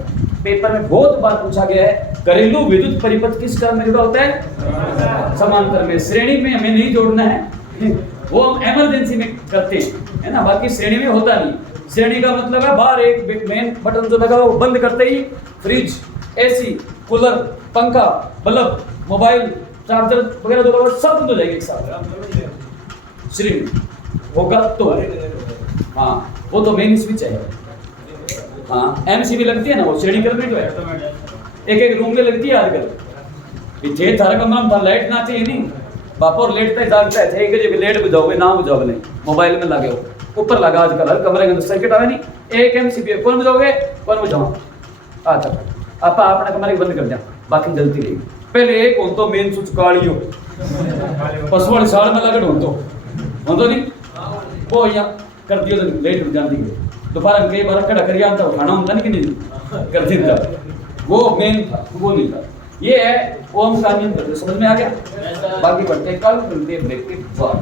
पेपर में बहुत बार पूछा गया है, घरेलू विद्युत परिपथ किस क्रम में जुड़ा होता है? समांतर में। श्रेणी में हमें नहीं जोड़ना है, वो हम इमरजेंसी में करते हैं, है ना, बाकी श्रेणी में होता नहीं। श्रेणी का मतलब है बाहर एक मेन बटन जो लगा वो बंद करते ही फ्रिज, एसी, कूलर, पंखा, बल्ब, मोबाइल, चार्जर वगैरह जो लगा सब बंद हो जाएंगे एक साथ। श्रेणी होगा तो हाँ, वो तो मेन स्विच है। हाँ, एमसीबी लगती है ना, वो श्रेणी क्रम में तो है, एक एक रूम में लगती है आजकल। जे थारा कमरा में लाइट ना चाहिए नहीं, बापा और लेटता है जागता है, एक जगह लेट बुझाओगे ना बुझाओगे नहीं, मोबाइल में लगे हो ऊपर लगा, आजकल हर कमरे के अंदर सर्किट आवे नहीं, एक एमसीबी कौन बुझाओगे कौन बुझाओ, अच्छा आप अपने कमरे बंद कर दिया, बाकी जलती रही। पहले एक हो तो मेन स्विच काली हो, पसवाड़ साल में लगट हो तो नहीं, वो यहाँ कर दियो तो लेट हो जाती है। दोपहर में कई बार खड़ा कर आता खाना होता नहीं कि नहीं कर देता, वो मेन था, वो नहीं था। ये है ओम का नियम करते, समझ में आ गया? बाकी बढ़ते कल मिलते ब्रेक के बाद।